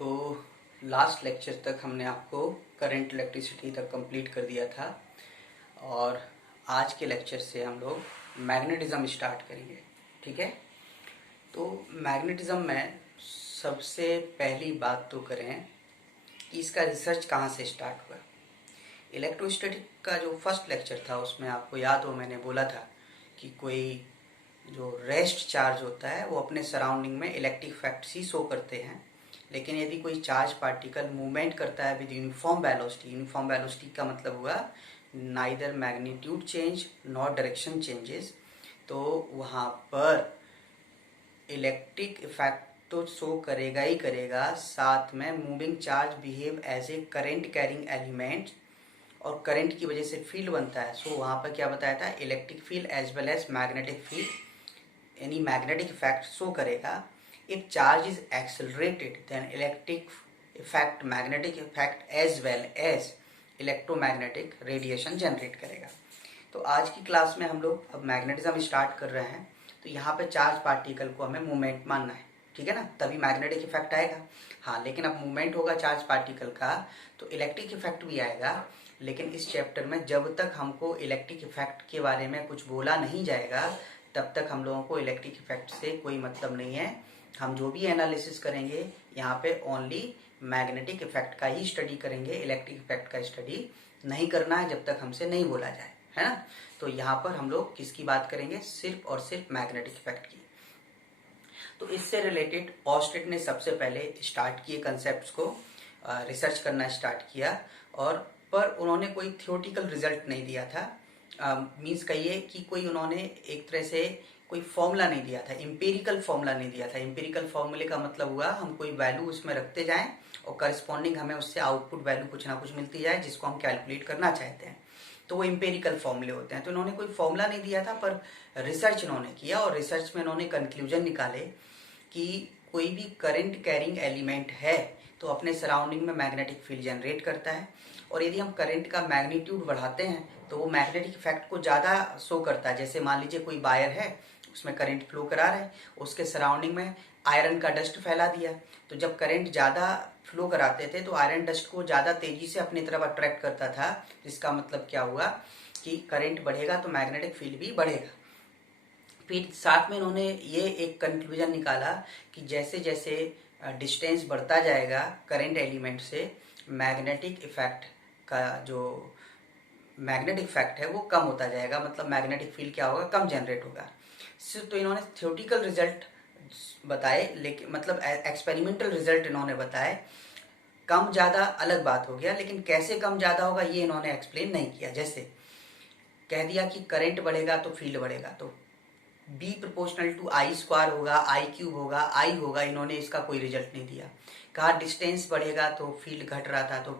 तो last lecture तक हमने आपको करंट इलेक्ट्रिसिटी तक कंप्लीट कर दिया था और आज के लेक्चर से हम लोग मैग्नेटिज्म स्टार्ट करेंगे। ठीक है, तो मैग्नेटिज्म में सबसे पहली बात तो करें कि इसका रिसर्च कहाँ से स्टार्ट हुआ। इलेक्ट्रोस्टैटिक का जो फर्स्ट लेक्चर था उसमें आपको याद हो मैंने बोला था कि कोई जो रेस्ट चार्ज होता है वो अपने सराउंडिंग में इलेक्ट्रिक इफेक्ट्स ही शो करते हैं, लेकिन यदि कोई चार्ज पार्टिकल मूवमेंट करता है विद यूनिफॉर्म वेलोसिटी का मतलब हुआ neither magnitude change not direction changes, तो वहाँ पर इलेक्ट्रिक इफेक्ट तो शो करेगा ही करेगा, साथ में moving charge behave as a current carrying element और करंट की वजह से फील्ड बनता है। सो वहाँ पर क्या बताया था, electric field as well as magnetic field यानी मैग्नेटिक इफेक्ट शो करेगा। If charge is accelerated then electric effect magnetic effect as well as electromagnetic radiation generate करेगा। तो आज की क्लास में हम लोग अब मैग्नेटिज्म स्टार्ट कर रहे हैं, तो यहाँ पे चार्ज पार्टिकल को हमें मूवमेंट मानना है, ठीक है ना, तभी मैग्नेटिक इफेक्ट आएगा। हाँ, लेकिन अब मूवमेंट होगा चार्ज पार्टिकल का तो इलेक्ट्रिक इफेक्ट भी आएगा, लेकिन इस चैप्टर में जब तक हमको इलेक्ट्रिक इफेक्ट के बारे में कुछ बोला नहीं जाएगा तब तक हम लोगों को इलेक्ट्रिक इफेक्ट से कोई मतलब नहीं है। हम जो भी एनालिसिस करेंगे यहाँ पे ओनली मैग्नेटिक इफेक्ट का ही स्टडी करेंगे, इलेक्ट्रिक इफेक्ट का स्टडी नहीं करना है जब तक हमसे नहीं बोला जाए, है ना। तो यहाँ पर हम लोग किसकी बात करेंगे, सिर्फ और सिर्फ मैग्नेटिक इफेक्ट की। तो इससे रिलेटेड ऑस्टेट ने सबसे पहले स्टार्ट किए कंसेप्ट को रिसर्च करना स्टार्ट किया, और पर उन्होंने कोई थियोरटिकल रिजल्ट नहीं दिया था। मीन्स कहिए कि कोई उन्होंने एक तरह से कोई फॉर्मूला नहीं दिया था, एम्पिरिकल फॉर्मूला नहीं दिया था। एम्पिरिकल फॉर्मूले का मतलब हुआ हम कोई वैल्यू उसमें रखते जाएं और करस्पॉन्डिंग हमें उससे आउटपुट वैल्यू कुछ ना कुछ मिलती जाए जिसको हम कैलकुलेट करना चाहते हैं, तो वो एम्पिरिकल फॉर्मूले होते हैं। तो इन्होंने कोई फॉर्मूला नहीं दिया था, पर रिसर्च इन्होंने किया और रिसर्च में इन्होंने कंक्लूजन निकाले कि कोई भी करंट कैरिंग एलिमेंट है तो अपने सराउंडिंग में मैग्नेटिक फील्ड जनरेट करता है, और यदि हम करंट का मैग्नीट्यूड बढ़ाते हैं तो वो मैग्नेटिक इफेक्ट को ज़्यादा शो करता है। जैसे मान लीजिए कोई वायर है, उसमें करंट फ्लो करा रहा है, उसके सराउंडिंग में आयरन का डस्ट फैला दिया, तो जब करंट ज़्यादा फ्लो कराते थे तो आयरन डस्ट को ज़्यादा तेजी से अपनी तरफ अट्रैक्ट करता था, जिसका मतलब क्या हुआ कि करंट बढ़ेगा तो मैग्नेटिक फील्ड भी बढ़ेगा। फिर साथ में उन्होंने ये एक कंक्लूजन निकाला कि जैसे जैसे डिस्टेंस बढ़ता जाएगा करंट एलिमेंट से, मैग्नेटिक इफेक्ट का जो मैग्नेटिक इफेक्ट है वो कम होता जाएगा, मतलब मैग्नेटिक फील्ड क्या होगा, कम जनरेट होगा। तो इन्होंने थ्योरेटिकल रिजल्ट बताए, लेकिन मतलब एक्सपेरिमेंटल रिजल्ट इन्होंने बताए। कम ज़्यादा अलग बात हो गया, लेकिन कैसे कम ज़्यादा होगा ये इन्होंने एक्सप्लेन नहीं किया। जैसे कह दिया कि करंट बढ़ेगा तो फील्ड बढ़ेगा, तो B proportional to I square होगा, आई क्यूब होगा, आई होगा, इन्होंने इसका कोई रिजल्ट नहीं दिया। कहा डिस्टेंस बढ़ेगा तो फील्ड घट रहा था, तो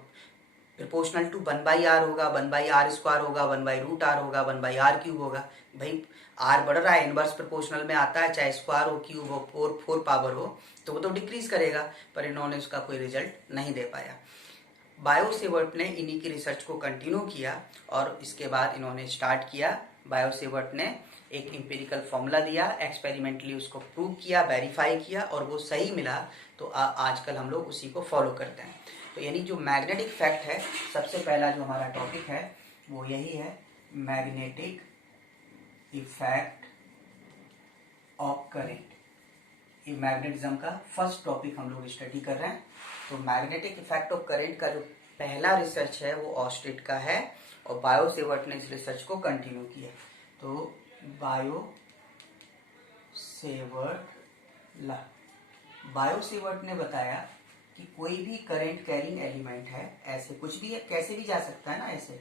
प्रोपोर्शनल टू 1/r होगा, 1/r स्क्वायर होगा, 1/√r होगा, 1/r क्यूब होगा। भाई r बढ़ रहा है, इनवर्स प्रोपोर्शनल में आता है, चाहे स्क्वायर हो, क्यूब हो, फोर पावर हो, तो वो तो डिक्रीज करेगा, पर इन्होंने उसका कोई रिजल्ट नहीं दे पाया। बायोसेवर्ट ने इन्हीं की रिसर्च को कंटिन्यू किया और इसके बाद इन्होंने स्टार्ट किया। बायोसेवर्ट ने एक एम्पिरिकल फॉर्मूला दिया, एक्सपेरिमेंटली उसको प्रूव किया, वेरीफाई किया, और वो सही मिला, तो आजकल हम लोग उसी को फॉलो करते हैं। तो यानी जो मैग्नेटिक इफेक्ट है, सबसे पहला जो हमारा टॉपिक है वो यही है, मैग्नेटिक इफेक्ट ऑफ करंट। ये मैग्नेटिज्म का फर्स्ट टॉपिक हम लोग स्टडी कर रहे हैं। तो मैग्नेटिक इफेक्ट ऑफ करंट का जो पहला रिसर्च है वो ऑस्टेट का है, और बायोसेवर्ट ने इस रिसर्च को कंटिन्यू किया। तो बायोसेवर्ट ने बताया कि कोई भी करंट कैरिंग एलिमेंट है, ऐसे कुछ भी है, कैसे भी जा सकता है ना ऐसे,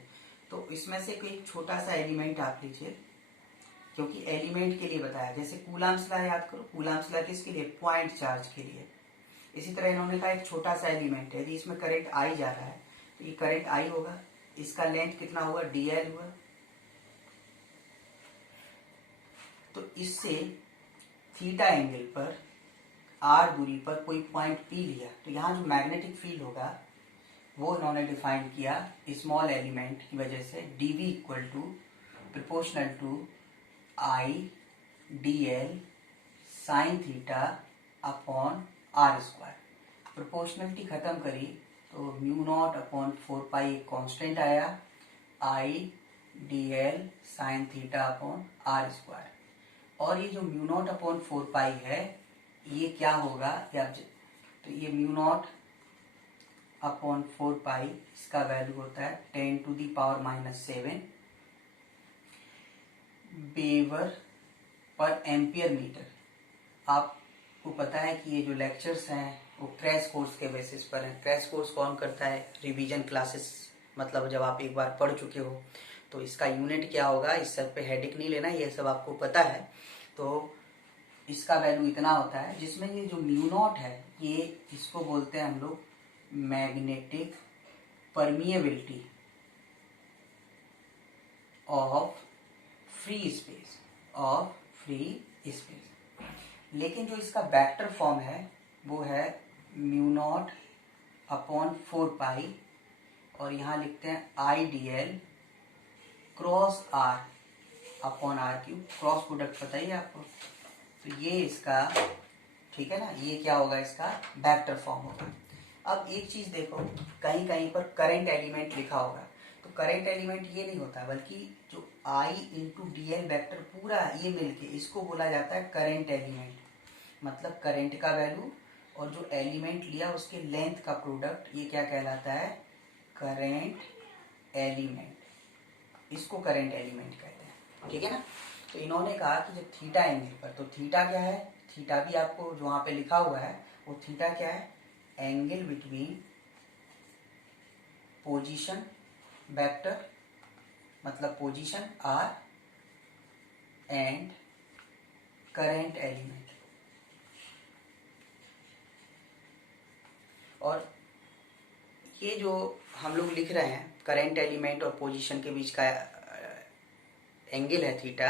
तो इसमें से कोई छोटा सा एलिमेंट आप लीजिए, क्योंकि एलिमेंट के लिए बताया। जैसे कूलाम्स लॉ याद करो, कूलाम्स लॉ किसके लिए, पॉइंट चार्ज के लिए। इसी तरह इन्होंने कहा एक छोटा सा एलिमेंट है, यदि इसमें करंट आई जा रहा है तो ये करंट आई होगा, इसका लेंथ कितना हुआ, dl हुआ, तो इससे थीटा एंगल पर r दूरी पर कोई पॉइंट P लिया, तो यहाँ जो मैग्नेटिक फील्ड होगा वो इन्होंने डिफाइन किया स्मॉल एलिमेंट की वजह से, dv equal to proportional to I dl sine theta upon r square. Proportionality खत्म करी तो म्यू नॉट अपॉन 4 पाई एक कॉन्स्टेंट आया, I d l sine theta upon are square. और ये जो म्यू नॉट अपॉन 4 पाई है ये क्या होगा, तो ये म्यू नॉट अपॉन 4 पाई इसका वैल्यू होता है 10⁻⁻7 वेबर पर एम्पियर मीटर। आपको पता है कि ये जो लेक्चर्स हैं वो क्रैश कोर्स के बेसिस पर हैं। क्रैश कोर्स कौन करता है? रिवीजन क्लासेस, मतलब जब आप एक बार पढ़ चुके हो तो इसका यूनिट क्या होगा इस सब पे हेडिक नहीं लेना, ये सब आपको पता है। तो इसका वैल्यू इतना होता है, जिसमें ये जो म्यू नॉट है ये इसको बोलते हैं हम लोग magnetic permeability of free space. लेकिन जो इसका वेक्टर फॉर्म है वो है म्यू नॉट अपॉन 4 पाई और यहाँ लिखते हैं I d l cross r upon r cube. Cross product बताइए आपको, तो ये इसका, ठीक है ना, ये क्या होगा, इसका वेक्टर फॉर्म होगा। अब एक चीज देखो, कहीं कहीं पर करंट एलिमेंट लिखा होगा, तो करंट एलिमेंट ये नहीं होता, बल्कि जो आई इंटू डी एल वैक्टर पूरा ये मिलके इसको बोला जाता है करंट एलिमेंट। मतलब करंट का वैल्यू और जो एलिमेंट लिया उसके लेंथ का प्रोडक्ट, ये क्या कहलाता है, करंट एलिमेंट। इसको करंट एलिमेंट कहते हैं, ठीक है ना। तो इन्होंने कहा कि जब थीटा एंगल पर, तो थीटा क्या है, थीटा भी आपको जो वहां पे लिखा हुआ है वो थीटा क्या है, एंगल बिटवीन पोजीशन वेक्टर, मतलब position r and current element. और ये जो हम लोग लिख रहे हैं करंट एलिमेंट और पोजीशन के बीच का एंगल है theta,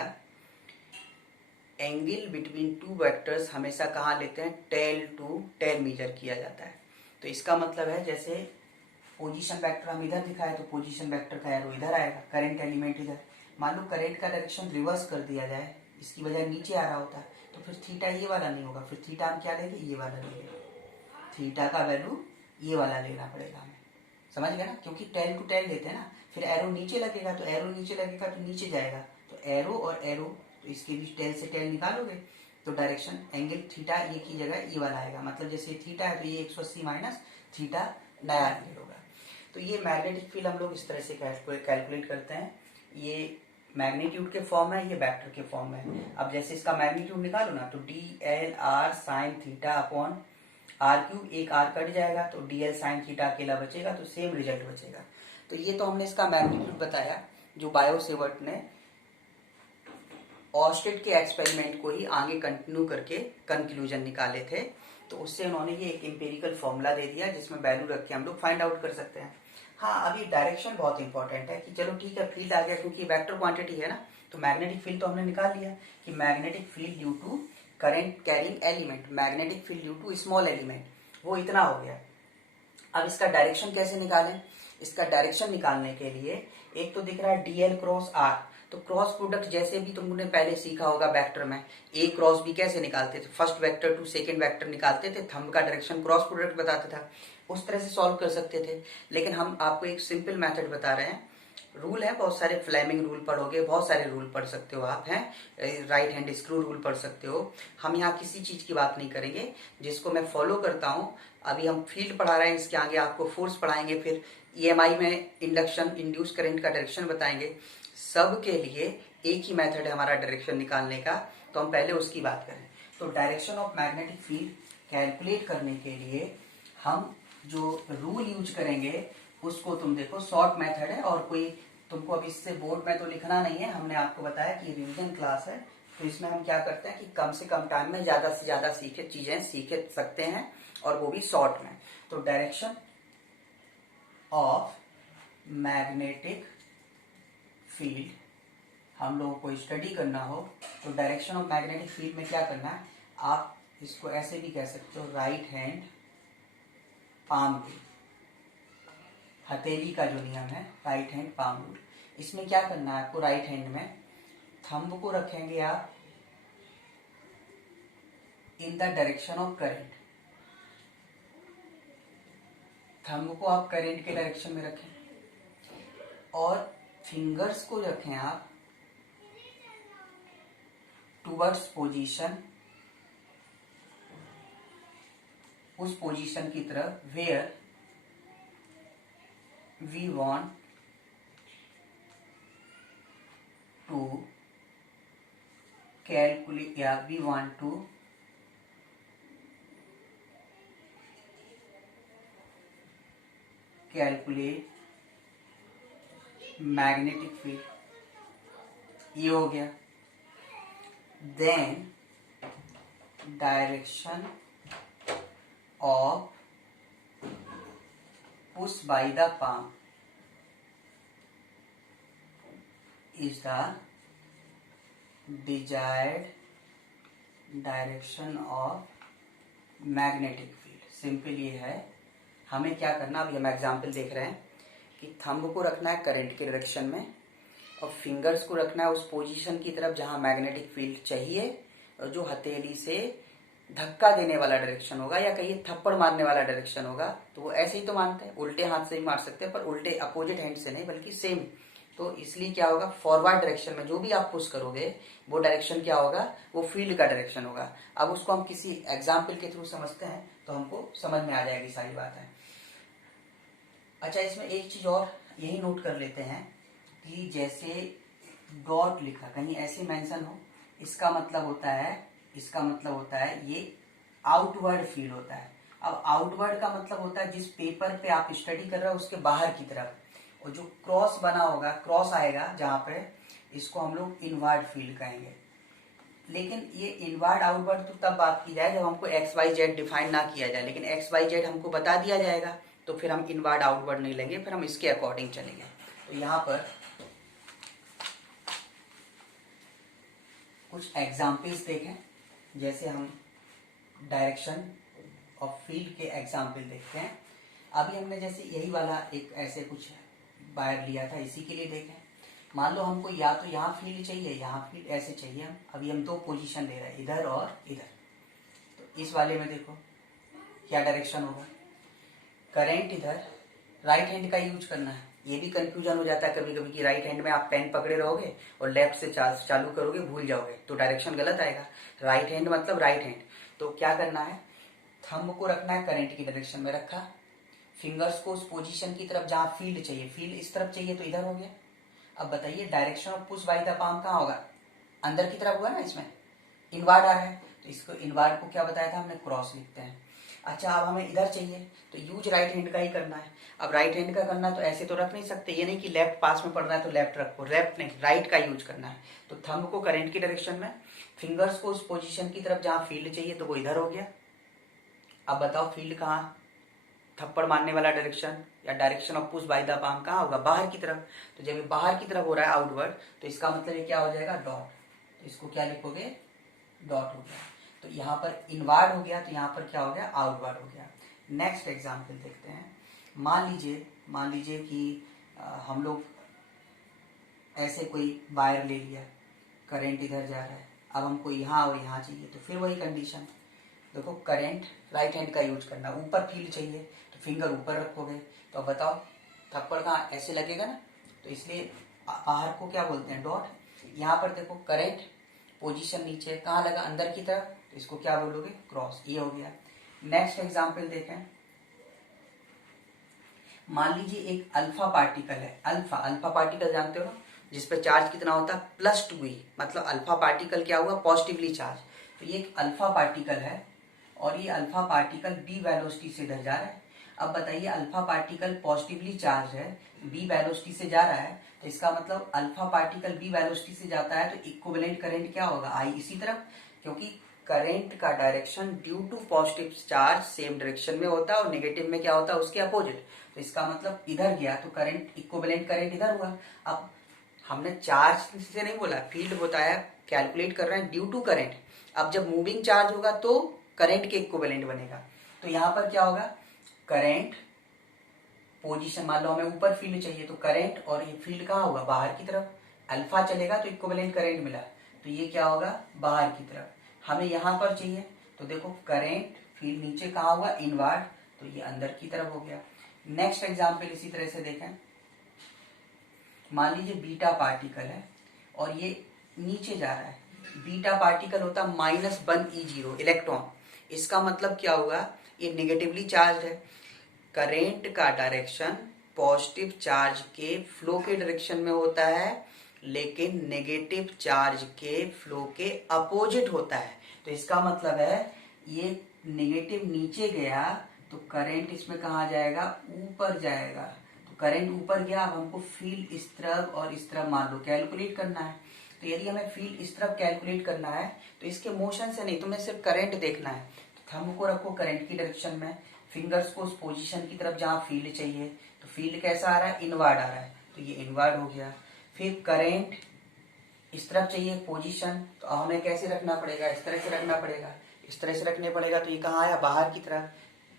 angle between two vectors हमेशा कहाँ लेते हैं, टेल टू टेल मेजर किया जाता है। तो इसका मतलब है जैसे पोजीशन वेक्टर हम इधर दिखाए तो पोजीशन वेक्टर का एरो इधर आएगा, करंट एलिमेंट इधर। मान लो करंट का डायरेक्शन रिवर्स कर दिया जाए, इसकी वजह नीचे आ रहा होता है, तो फिर थीटा ये वाला नहीं होगा, फिर थीटा हम क्या लेंगे, ये वाला लेंगे। थीटा का वैल्यू ये वाला लेना पड़ेगा हमें, समझ गए ना, क्योंकि टेल टू टेल लेते हैं ना। फिर एरो नीचे लगेगा तो एरो नीचे लगेगा तो नीचे जाएगा, तो एरो और एरो, तो इसके बीच टेल से टेल निकालोगे तो डायरेक्शन एंगल थीटा ये की जगह ये वाला आएगा। मतलब जैसे थीटा है तो ये 180 माइनस थीटा नया एंगल होगा। तो ये मैग्नेटिक फील्ड हम लोग इस तरह से कैलकुलेट करते हैं। ये मैग्नीट्यूड के फॉर्म है, ये वेक्टर के फॉर्म है। अब जैसे इसका मैग्नीट्यूड निकालो ना, तो d l r sine theta upon r cube, एक आर कट जाएगा तो डी एल साइन थीटा अकेला बचेगा, तो सेम रिजल्ट बचेगा। तो ये तो हमने इसका मैग्नीट्यूड बताया, जो बायो सेवर्ट ने ऑस्टेड के एक्सपेरिमेंट को ही आगे कंटिन्यू करके कंक्लूजन निकाले थे। तो उससे उन्होंने ये एक एम्पेरिकल फॉर्मूला दे दिया जिसमें वैल्यू रख के हम लोग फाइंड आउट कर सकते हैं। हाँ, अभी डायरेक्शन बहुत इंपॉर्टेंट है कि चलो ठीक है फील्ड आ गया, क्योंकि वेक्टर क्वांटिटी है ना, तो मैग्नेटिक फील्ड तो हमने निकाल लिया कि magnetic field due to current carrying element, magnetic field due to small element, वो इतना हो गया। अब इसका डायरेक्शन कैसे निकालें? इसका डायरेक्शन निकालने के लिए एक तो दिख रहा है डीएल क्रॉस आर, तो क्रॉस प्रोडक्ट जैसे भी तुमने पहले सीखा होगा वेक्टर में, ए क्रॉस बी कैसे निकालते थे, first vector to second vector निकालते थे, थंब का डायरेक्शन क्रॉस प्रोडक्ट बताता था, उस तरह से सॉल्व कर सकते थे। लेकिन हम आपको एक सिंपल मेथड बता रहे हैं। रूल है बहुत सारे, फ्लेमिंग रूल पढ़ोगे, बहुत सारे रूल पढ़ सकते हो आप, हैं राइट हैंड स्क्रू रूल पढ़ सकते हो। हम यहाँ किसी चीज की बात नहीं करेंगे, जिसको मैं फॉलो करता हूँ। अभी हम फील्ड पढ़ा रहे हैं, इसके आगे आपको फोर्स पढ़ाएंगे, फिर ईएमआई में इंडक्शन इंड्यूस करंट का डायरेक्शन बताएंगे। सब के लिए एक ही मेथड है हमारा डायरेक्शन निकालने का, तो हम पहले उसकी बात करें। तो direction of magnetic field calculate करने के लिए हम जो रूल यूज करेंगे उसको तुम देखो, शॉर्ट मेथड है, और कोई तुमको अब इससे बोर्ड में तो लिखना नहीं है। हमने आपको बताया कि रिवीजन क्लास है, तो इसमें हम क्या करते हैं कि कम से कम टाइम में ज्यादा से ज्यादा चीजें सीख सकते हैं, और वो भी शॉर्ट में। तो डायरेक्शन ऑफ मैग्नेटिक फील्ड हम लोगों को स्टडी करना हो तो डायरेक्शन ऑफ मैग्नेटिक फील्ड में क्या करना है, आप इसको ऐसे भी कह सकते हो, राइट हैंड पाम रूल, हथेली का जो नियम है राइट हैंड पाम रूल। इसमें क्या करना है आपको, राइट हैंड में थंब को रखेंगे आप in the direction of current, thumb को आप करंट के डायरेक्शन में रखें और फिंगर्स को रखें आप टुवर्ड्स पोजीशन, उस पोजीशन की तरफ where we want to calculate या we want to calculate magnetic field. ये हो गया। Then direction of push by the palm is the desired direction of magnetic field। Simple ये है, हमें क्या करना, अभी हम एग्जाम्पल देख रहे हैं कि थंब को रखना है करंट के डायरेक्शन में और फिंगर्स को रखना है उस पोजीशन की तरफ जहां मैग्नेटिक फील्ड चाहिए, और जो हथेली से धक्का देने वाला डायरेक्शन होगा या कहीं थप्पड़ मारने वाला डायरेक्शन होगा, तो वो ऐसे ही तो मानते हैं, उल्टे हाथ से ही मार सकते हैं, पर उल्टे अपोजिट हैंड से नहीं बल्कि सेम। तो इसलिए क्या होगा, फॉरवर्ड डायरेक्शन में जो भी आप पुश करोगे वो डायरेक्शन क्या होगा, वो फील्ड का डायरेक्शन होगा। अब उसको हम किसी एग्जाम्पल के थ्रू समझते हैं तो हमको समझ में आ जाएगी सारी बातें। अच्छा, इसमें एक चीज और यही नोट कर लेते हैं कि जैसे डॉट लिखा कहीं ऐसे मेंशन हो, इसका मतलब होता है ये आउटवर्ड फील्ड होता है। अब आउटवर्ड का मतलब होता है जिस पेपर पे आप स्टडी कर रहे हो उसके बाहर की तरफ, और जो क्रॉस बना होगा, क्रॉस आएगा जहां पे, इसको हम लोग इनवर्ड फील्ड कहेंगे। लेकिन ये इनवर्ड आउटवर्ड तो तब बात की जाए जब हमको एक्स वाई जेड डिफाइन ना किया जाए, लेकिन एक्स वाई जेड हमको बता दिया जाएगा तो फिर हम इनवर्ड आउटवर्ड नहीं लेंगे, फिर हम इसके अकॉर्डिंग चलेंगे। तो यहाँ पर कुछ एग्जाम्पल्स देखें, जैसे हम डायरेक्शन ऑफ फील्ड के एग्जाम्पल देखते हैं। अभी हमने जैसे यही वाला एक ऐसे कुछ वायर लिया था, इसी के लिए देखें। मान लो हमको या तो यहाँ फील्ड चाहिए, यहाँ फील्ड ऐसे चाहिए, अभी हम दो पोजीशन ले रहे हैं, इधर और इधर। तो इस वाले में देखो क्या डायरेक्शन होगा, करंट इधर, राइट हैंड का यूज करना है। ये भी कंफ्यूजन हो जाता है कभी कभी कि राइट हैंड में आप पेन पकड़े रहोगे और लेफ्ट से चालू करोगे, भूल जाओगे तो डायरेक्शन गलत आएगा। राइट हैंड मतलब राइट हैंड। तो क्या करना है, थंब को रखना है करंट की डायरेक्शन में रखा, फिंगर्स को उस पोजीशन की तरफ जहां फील्ड चाहिए, फील्ड इस तरफ चाहिए तो इधर हो गया। अब बताइए direction of push by the palm कहाँ होगा, अंदर की तरफ हुआ ना, इसमें इनवर्ड आ रहा है तो इसको इनवर्ड को क्या बताया था हमने, क्रॉस लिखते हैं। अच्छा, अब हमें इधर चाहिए तो यूज राइट हैंड का ही करना है। अब राइट हैंड का करना तो ऐसे तो रख नहीं सकते, ये नहीं कि लेफ्ट पास में पढ़ना है तो लेफ्ट रखो, लेफ्ट नहीं, राइट का यूज करना है। तो थंब को करंट की डायरेक्शन में, फिंगर्स को उस पोजीशन की तरफ जहां फील्ड चाहिए तो वो इधर हो गया। अब बताओ फील्ड कहाँ, थप्पड़ मारने वाला डायरेक्शन या direction of push by the palm कहाँ होगा, बाहर की तरफ। तो जब ये बाहर की तरफ हो रहा है आउटवर्ड, तो इसका मतलब ये क्या हो जाएगा, डॉट। तो इसको क्या लिखोगे, डॉट हो गया। तो यहाँ पर इनवर्ड हो गया, तो यहाँ पर क्या हो गया, आउटवर्ड हो गया। नेक्स्ट एग्जाम्पल देखते हैं। मान लीजिए कि हम लोग ऐसे कोई वायर ले लिया, करंट इधर जा रहा है, अब हमको यहाँ और यहाँ चाहिए, तो फिर वही कंडीशन, देखो करंट राइट हैंड का यूज करना, ऊपर फील्ड चाहिए तो फिंगर ऊपर रखोगे। तो अब बताओ थप्पड़ कहाँ, ऐसे लगेगा ना, तो इसलिए बाहर को क्या बोलते हैं, डॉट। यहाँ पर देखो करंट पोजीशन नीचे कहाँ लगा, अंदर की तरफ, तो इसको क्या बोलोगे, क्रॉस। ये हो गया। नेक्स्ट एग्जाम्पल देखें। मान लीजिए एक अल्फा पार्टिकल है, अल्फा पार्टिकल जानते हो ना, जिसपे चार्ज कितना होता है, +2e, मतलब अल्फा पार्टिकल क्या हुआ, पॉजिटिवली चार्ज। तो ये एक अल्फा पार्टिकल है और ये अल्फा पार्टिकल बी वेलोसिटी से इधर जा रहा है। अब बताइए अल्फा पार्टिकल पॉजिटिवली चार्ज है, बी वेलोसिटी से जा रहा है, तो इसका मतलब अल्फा पार्टिकल बी वेलोसिटी से जाता है तो इक्विवेलेंट करंट क्या होगा, आई इसी तरफ, क्योंकि करंट का direction due to positive charge same direction में होता है और नेगेटिव में क्या होता है, उसके अपोजिट। तो इसका मतलब इधर गया तो करंट, इक्विवेलेंट करंट इधर हुआ। अब हमने चार्ज से नहीं बोला, फील्ड होता है, कैलकुलेट कर रहे हैं ड्यू टू करंट। अब जब मूविंग चार्ज होगा तो करंट के इक्विवेलेंट बनेगा। तो यहाँ पर क्या होगा, करंट पोजीशन, मान लो हमें ऊपर फील्ड चाहिए तो करंट, और ये फील्ड कहाँ होगा, बाहर की तरफ। अल्फा चलेगा तो इक्विवेलेंट करंट मिला, तो ये क्या होगा, बाहर की तरफ। हमें यहाँ पर चाहिए तो देखो करंट, फील्ड नीचे कहाँ होगा, इनवर्ड, तो ये अंदर की तरफ हो गया। नेक्स्ट एग्जाम्पल इसी तरह से देखें, मान लीजिए बीटा पार्टिकल है और ये नीचे जा रहा है। बीटा पार्टिकल होता है -1 e0 इलेक्ट्रॉन। इसका मतलब क्या हुआ, ये निगेटिवली चार्ज है। करेंट का डायरेक्शन पॉजिटिव चार्ज के फ्लो के डायरेक्शन में होता है, लेकिन नेगेटिव चार्ज के फ्लो के अपोजिट होता है। तो इसका मतलब है ये नेगेटिव नीचे गया तो करंट इसमें कहाँ जाएगा, ऊपर जाएगा। तो करंट ऊपर गया, अब हमको फील्ड इस तरफ और इस तरफ मान लो कैलकुलेट करना है। तो यदि हमें फील्ड इस तरफ कैलकुलेट करना है तो इसके मोशन से नहीं, तुम्हें सिर्फ करंट देखना है। तो थंब को रखो करंट की डायरेक्शन में, फिंगर्स को उस पोजीशन की तरफ जहाँ फील्ड चाहिए। तो फील्ड कैसा आ रहा है, इनवर्ड आ रहा है, तो ये इनवर्ड हो गया। फिर करंट इस तरफ चाहिए पोजीशन, तो हमें कैसे रखना पड़ेगा, इस तरह से रखना पड़ेगा, इस तरह से रखने पड़ेगा। तो ये कहाँ आया, बाहर की तरफ।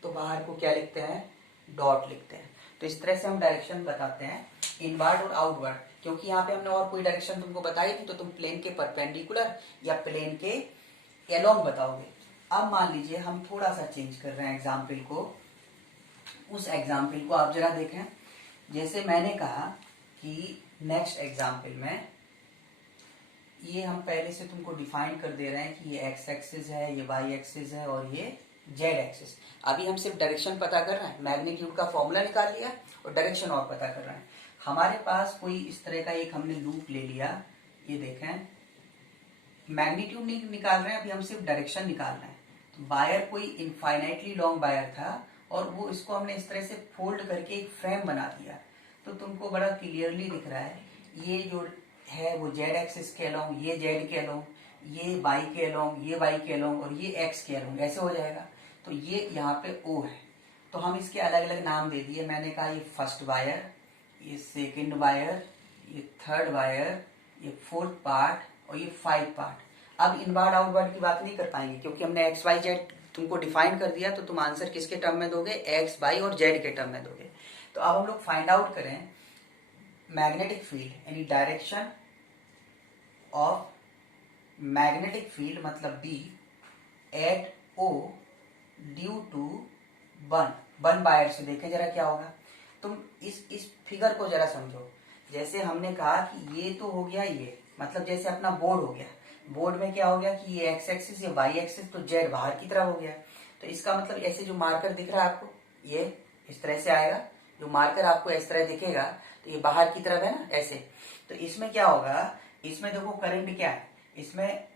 तो बाहर को क्या लिखते हैं, डॉट लिखते हैं। तो इस तरह से हम डायरेक्शन बताते हैं, इनवर्ड और आउटवर्ड। क्योंकि यहाँ पे हमने और कोई डायरेक्शन तुमको बताई थी, तो तुम प्लेन के परपेंडिकुलर या प्लेन के एलोंग बताओगे। अब मान लीजिए हम थोड़ा सा चेंज कर रहे हैं एग्जाम्पल को। उस एग्जाम्पल को आप जरा देखें। जैसे मैंने कहा कि नेक्स्ट एग्जाम्पल में ये हम पहले से तुमको डिफाइन कर दे रहे हैं कि ये एक्स एक्सिस है, ये वाई एक्सिस है और ये जेड एक्सिस। अभी हम सिर्फ डायरेक्शन पता कर रहे हैं, मैग्नीट्यूड का फॉर्मूला निकाल लिया और डायरेक्शन और पता कर रहे हैं। हमारे पास कोई इस तरह का एक हमने लूप ले लिया, ये देखें, मैग्नीट्यूड नहीं निकाल रहे हैं, अभी हम सिर्फ डायरेक्शन निकाल रहे हैं। तो वायर कोई इनफाइनाइटली लॉन्ग वायर था और वो इसको हमने इस तरह से फोल्ड करके एक फ्रेम बना दिया। तो तुमको बड़ा क्लियरली दिख रहा है, ये जो है वो जेड एक्सिस के अलोंग, ये जेड के अलोंग, ये वाई के अलोंग, ये वाई के अलोंग और ये एक्स के अलोंग, ऐसे हो जाएगा। तो ये यहाँ पे ओ है। तो हम इसके अलग अलग नाम दे दिए। मैंने कहा ये फर्स्ट वायर, ये सेकंड वायर, ये थर्ड वायर, ये फोर्थ पार्ट और ये 5 पार्ट। अब इनवर्ड आउटवर्ड की बात नहीं कर पाएंगे क्योंकि हमने एक्स वाई जेड तुमको डिफाइन कर दिया। तो तुम आंसर किसके टर्म में दोगे, एक्स वाई और जेड के टर्म में दोगे। तो अब हम लोग फाइंड आउट करें मैग्नेटिक फील्ड, यानी डायरेक्शन ऑफ मैग्नेटिक फील्ड मतलब B at O due to one wire से। देखें जरा क्या होगा। तुम इस फिगर को जरा समझो। जैसे हमने कहा कि ये तो हो गया, ये मतलब जैसे अपना बोर्ड हो गया। बोर्ड में क्या हो गया कि ये एक्स एक्सिस, ये वाई एक्सिस, तो जेड बाहर की तरफ हो गया। तो इसका मतलब ऐसे जो मार्कर दिख रहा है आपको, ये इस तरह से आएगा। जो मार्कर आपको इस तरह दिखेगा तो ये बाहर की तरफ है ना, ऐसे। तो इसमें क्या होगा, इसमें देखो करंट क्या है, इसमें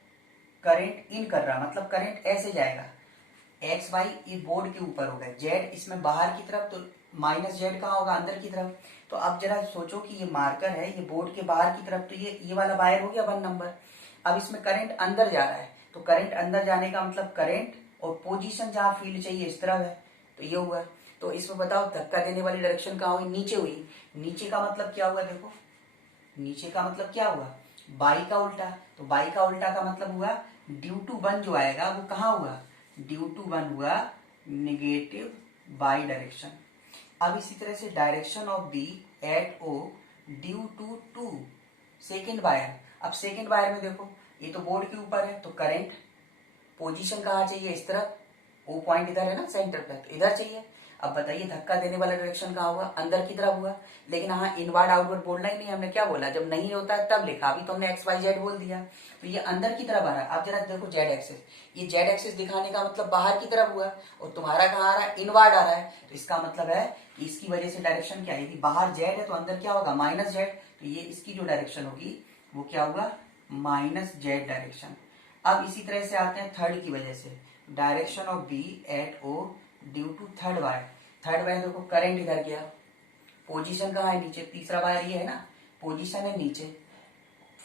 करंट इन कर रहा, मतलब करंट ऐसे जाएगा। एक्स वाई ये बोर्ड के ऊपर होगा, जेड इसमें बाहर की तरफ, तो माइनस जेड कहाँ होगा, अंदर की तरफ। तो अब जरा सोचो कि ये मार्कर है, ये बोर्ड के बाहर की तरफ, तो ये वाला वायर हो गया 1 नंबर। अब इसमें करंट अंदर जा रहा है, तो करंट अंदर जाने का मतलब करंट और पोजीशन जहां फील्ड चाहिए इस तरफ है, तो ये हुआ। तो इसमें बताओ धक्का देने वाली डायरेक्शन कहाँ हुई, नीचे हुई। नीचे का मतलब क्या हुआ, देखो नीचे का मतलब क्या हुआ, बाई का उल्टा। तो बाई का उल्टा का मतलब हुआ ड्यू टू 1 जो आएगा वो कहाँ हुआ, ड्यू टू 1 हुआ निगेटिव बाई डायरेक्शन। अब इसी तरह से direction of B at O due to 2 second wire. अब सेकेंड वायर में देखो ये तो बोर्ड के ऊपर है, तो करंट पोजीशन कहाँ चाहिए, इस तरफ। ओ पॉइंट इधर है ना सेंटर पे, तो इधर चाहिए। अब बताइए धक्का देने वाला डायरेक्शन कहाँ हुआ, अंदर की तरफ हुआ। लेकिन हाँ इनवर्ड आउटवर्ड बोलना ही नहीं, हमने क्या बोला, जब नहीं होता है तब लिखा। अभी तो हमने एक्स वाई जेड बोल दिया, तो ये अंदर की तरफ आ रहा है। अब जरा देखो जेड एक्सिस, ये जेड एक्सिस दिखाने का मतलब बाहर की तरफ हुआ, और तुम्हारा कहाँ आ रहा है, इनवर्ड आ रहा है। तो इसका मतलब है कि इसकी वजह से डायरेक्शन क्या है, बाहर जेड है तो अंदर क्या होगा, माइनस जेड। तो ये इसकी जो डायरेक्शन होगी वो क्या होगा, माइनस जेड डायरेक्शन। अब इसी तरह से आते हैं थर्ड की वजह से, direction of B at O due to third wire. Third wire देखो करंट इधर गया, पोजीशन कहाँ है, नीचे। तीसरा वायर ये है ना, पोजीशन है नीचे,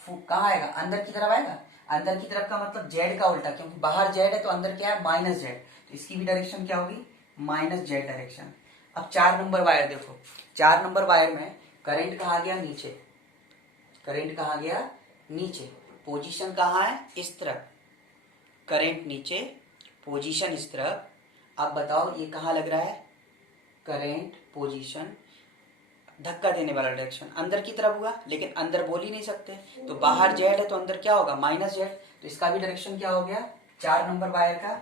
कहाँ आएगा, अंदर की तरफ आएगा। अंदर की तरफ का मतलब जेड का उल्टा, क्योंकि बाहर जेड है तो अंदर क्या है, माइनस जेड। तो इसकी भी डायरेक्शन क्या होगी, माइनस जेड डायरेक्शन। अब 4 नंबर वायर देखो, 4 नंबर वायर में करंट कहाँ गया, नीचे। करंट कहाँ गया, नीचे। पोजीशन कहाँ है, इस तरफ। करंट नीचे, पोजीशन इस तरफ। अब बताओ ये कहाँ लग रहा है, करंट पोजीशन, धक्का देने वाला डायरेक्शन अंदर की तरफ हुआ, लेकिन अंदर बोल ही नहीं सकते, तो बाहर जेड है तो अंदर क्या होगा, माइनस जेड। तो इसका भी डायरेक्शन क्या हो गया, 4 नंबर वायर का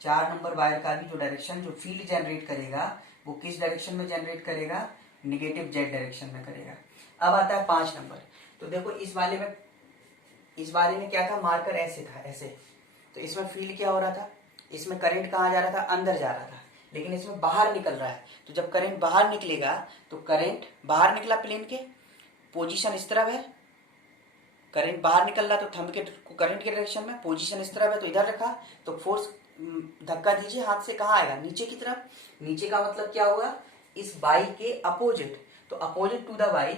4 नंबर वायर का भी जो डायरेक्शन, जो फील्ड जनरेट करेगा वो किस डायरेक्शन में जनरेट करेगा, निगेटिव जेड डायरेक्शन में करेगा। अब आता है 5 नंबर। तो देखो इस वाले में क्या था, मार्कर ऐसे था, ऐसे। तो इसमें फील्ड क्या हो रहा था, इसमें करंट कहाँ जा रहा था, अंदर जा रहा था, लेकिन इसमें बाहर निकल रहा है। तो जब करंट बाहर निकलेगा तो करंट बाहर निकला, प्लेन के पोजीशन इस तरफ है, करंट बाहर निकल रहा तो थंब के करंट के डायरेक्शन में, पोजीशन इस तरफ है तो इधर रखा, तो फोर्स धक्का दीजिए हाथ से, कहाँ आएगा, नीचे की तरफ। नीचे का मतलब क्या होगा, इस बाई के अपोजिट। तो अपोजिट टू द बाई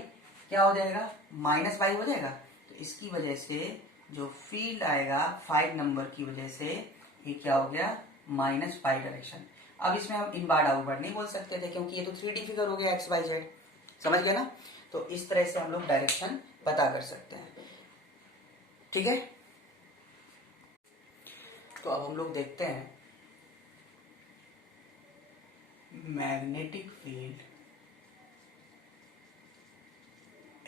क्या हो जाएगा, माइनस बाई हो जाएगा। तो इसकी वजह से जो फील्ड आएगा 5 नंबर की वजह से ये क्या हो गया, -5 डायरेक्शन। अब इसमें हम इनवर्ड आउटवर्ड नहीं बोल सकते थे क्योंकि ये तो 3D फिगर हो गया, एक्स वाई जेड, समझ गए ना। तो इस तरह से हम लोग डायरेक्शन पता कर सकते हैं, ठीक है। तो अब हम लोग देखते हैं magnetic field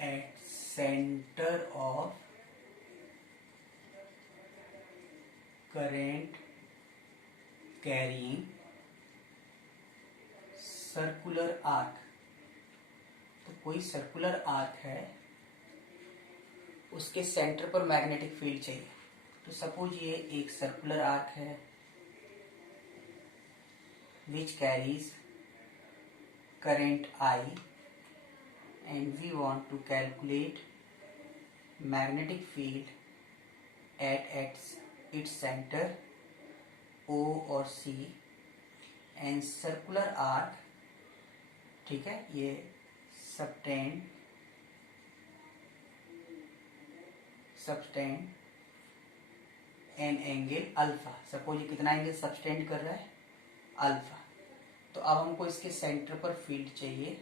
at centre of current carrying circular arc. तो कोई सर्कुलर आर्क है, उसके सेंटर पर मैग्नेटिक फील्ड चाहिए। तो सपोज ये एक सर्कुलर आर्क है which carries current I and we want to calculate magnetic field at its center O और C and circular arc, ठीक है, ये subtend an angle alpha. Suppose ये कितना एंगल सबटेंड कर रहा है, अल्फा। तो अब हमको इसके सेंटर पर फील्ड चाहिए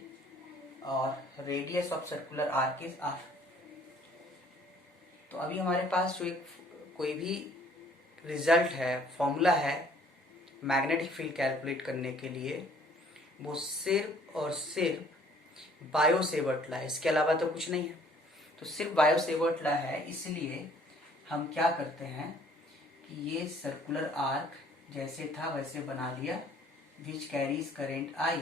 और radius of circular arc is r. तो अभी हमारे पास जो एक कोई भी रिजल्ट है, फॉर्मूला है मैग्नेटिक फील्ड कैलकुलेट करने के लिए, वो सिर्फ और सिर्फ बायो सेवर्ट लॉ है, इसके अलावा तो कुछ नहीं है। तो सिर्फ बायो सेवर्ट लॉ है, इसलिए हम क्या करते हैं कि ये सर्कुलर आर्क जैसे था वैसे बना लिया, विच कैरीज करेंट आई,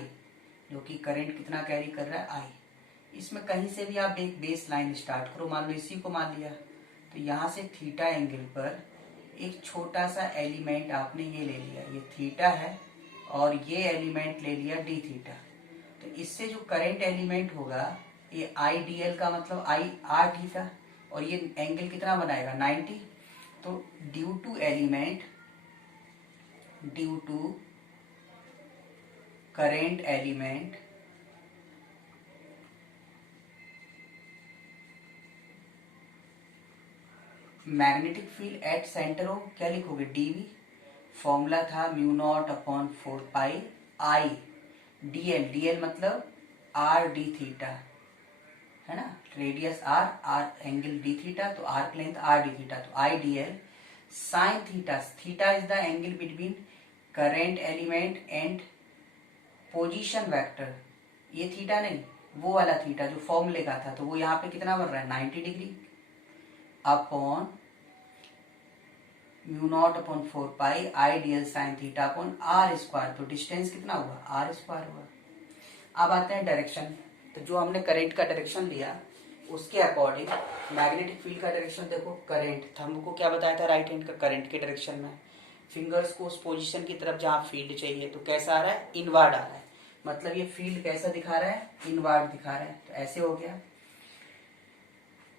जो कि करंट कितना कैरी कर रहा है, आई। इसमें कहीं से भी आप एक बेस लाइन स्टार्ट करो, मान लो इसी को मान लिया, तो यहाँ से थीटा एंगल पर एक छोटा सा एलिमेंट आपने ये ले लिया, ये थीटा है, और ये एलिमेंट ले लिया डी थीटा। तो इससे जो करंट एलिमेंट होगा ये आई डी एल का मतलब आई आर थीटा, और ये एंगल कितना बनाएगा, 90। तो due to element, due to current element magnetic field at centre हो, क्या लिखोगे, डीवी। फॉर्मूला था μ0/4 आई डीएल, डीएल मतलब आर डी थीटा, है ना, radius R, R angle d theta, तो arc length R d theta, तो I d l sine theta. Theta is the angle between current element and position vector. ये theta नहीं, वो वाला theta जो फॉर्मूले का था, तो वो यहाँ पे कितना बन रहा है, 90 degree upon μ0/4 I d l sine theta upon are square. तो डिस्टेंस कितना हुआ, आर स्क्वायर हुआ। अब आते हैं डायरेक्शन। तो जो हमने करंट का डायरेक्शन लिया उसके अकॉर्डिंग मैग्नेटिक फील्ड का डायरेक्शन देखो, करंट थंब को क्या बताया था, राइट हैंड का करंट के डायरेक्शन में, फिंगर्स को उस पोजीशन की तरफ जहां फील्ड चाहिए, तो कैसा आ रहा है, इनवर्ड आ रहा है। मतलब ये फील्ड कैसा दिखा रहा है, इनवर्ड दिखा रहा है। तो ऐसे हो गया।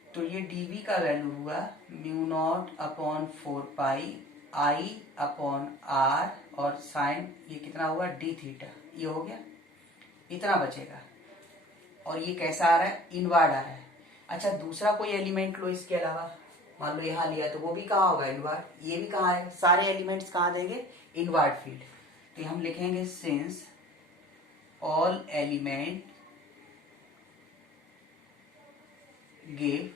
तो ये डीवी का वैल्यू हुआ μ0/4 आई अपॉन आर, और साइन ये कितना हुआ, डी थीटा, ये हो गया, इतना बचेगा। और ये कैसा आ रहा है, इनवर्ड आ रहा है। अच्छा, दूसरा कोई एलिमेंट लो इसके अलावा, मान लो यहाँ लिया, तो वो भी कहाँ होगा, इनवर्ड। ये भी कहाँ है, सारे एलिमेंट्स कहाँ देंगे, इनवर्ड फील्ड। तो हम लिखेंगे since all element give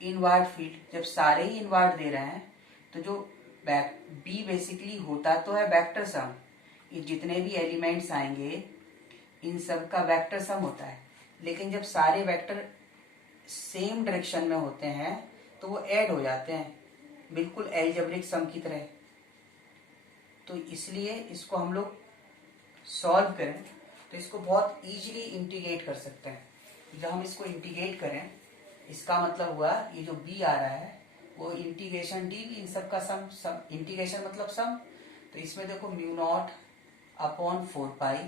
inward field. जब सारे ही इनवर्ड दे रहे हैं तो जो बी बेसिकली होता तो है वेक्टर सम, ये जितने भी एलिमेंट्स आएंगे इन सब का वेक्टर सम होता है। लेकिन जब सारे वेक्टर सेम डायरेक्शन में होते हैं तो वो ऐड हो जाते हैं, बिल्कुल एल्जेब्रिक सम की तरह। तो इसलिए इसको हम लोग सॉल्व करें तो इसको बहुत इजीली इंटीग्रेट कर सकते हैं। जब हम इसको इंटीग्रेट करें, इसका मतलब हुआ ये जो b आ रहा है वो इंटीग्रेशन डी इन सब का सम इंटीग्रेशन मतलब सम। तो इसमें देखो mu not upon 4 pi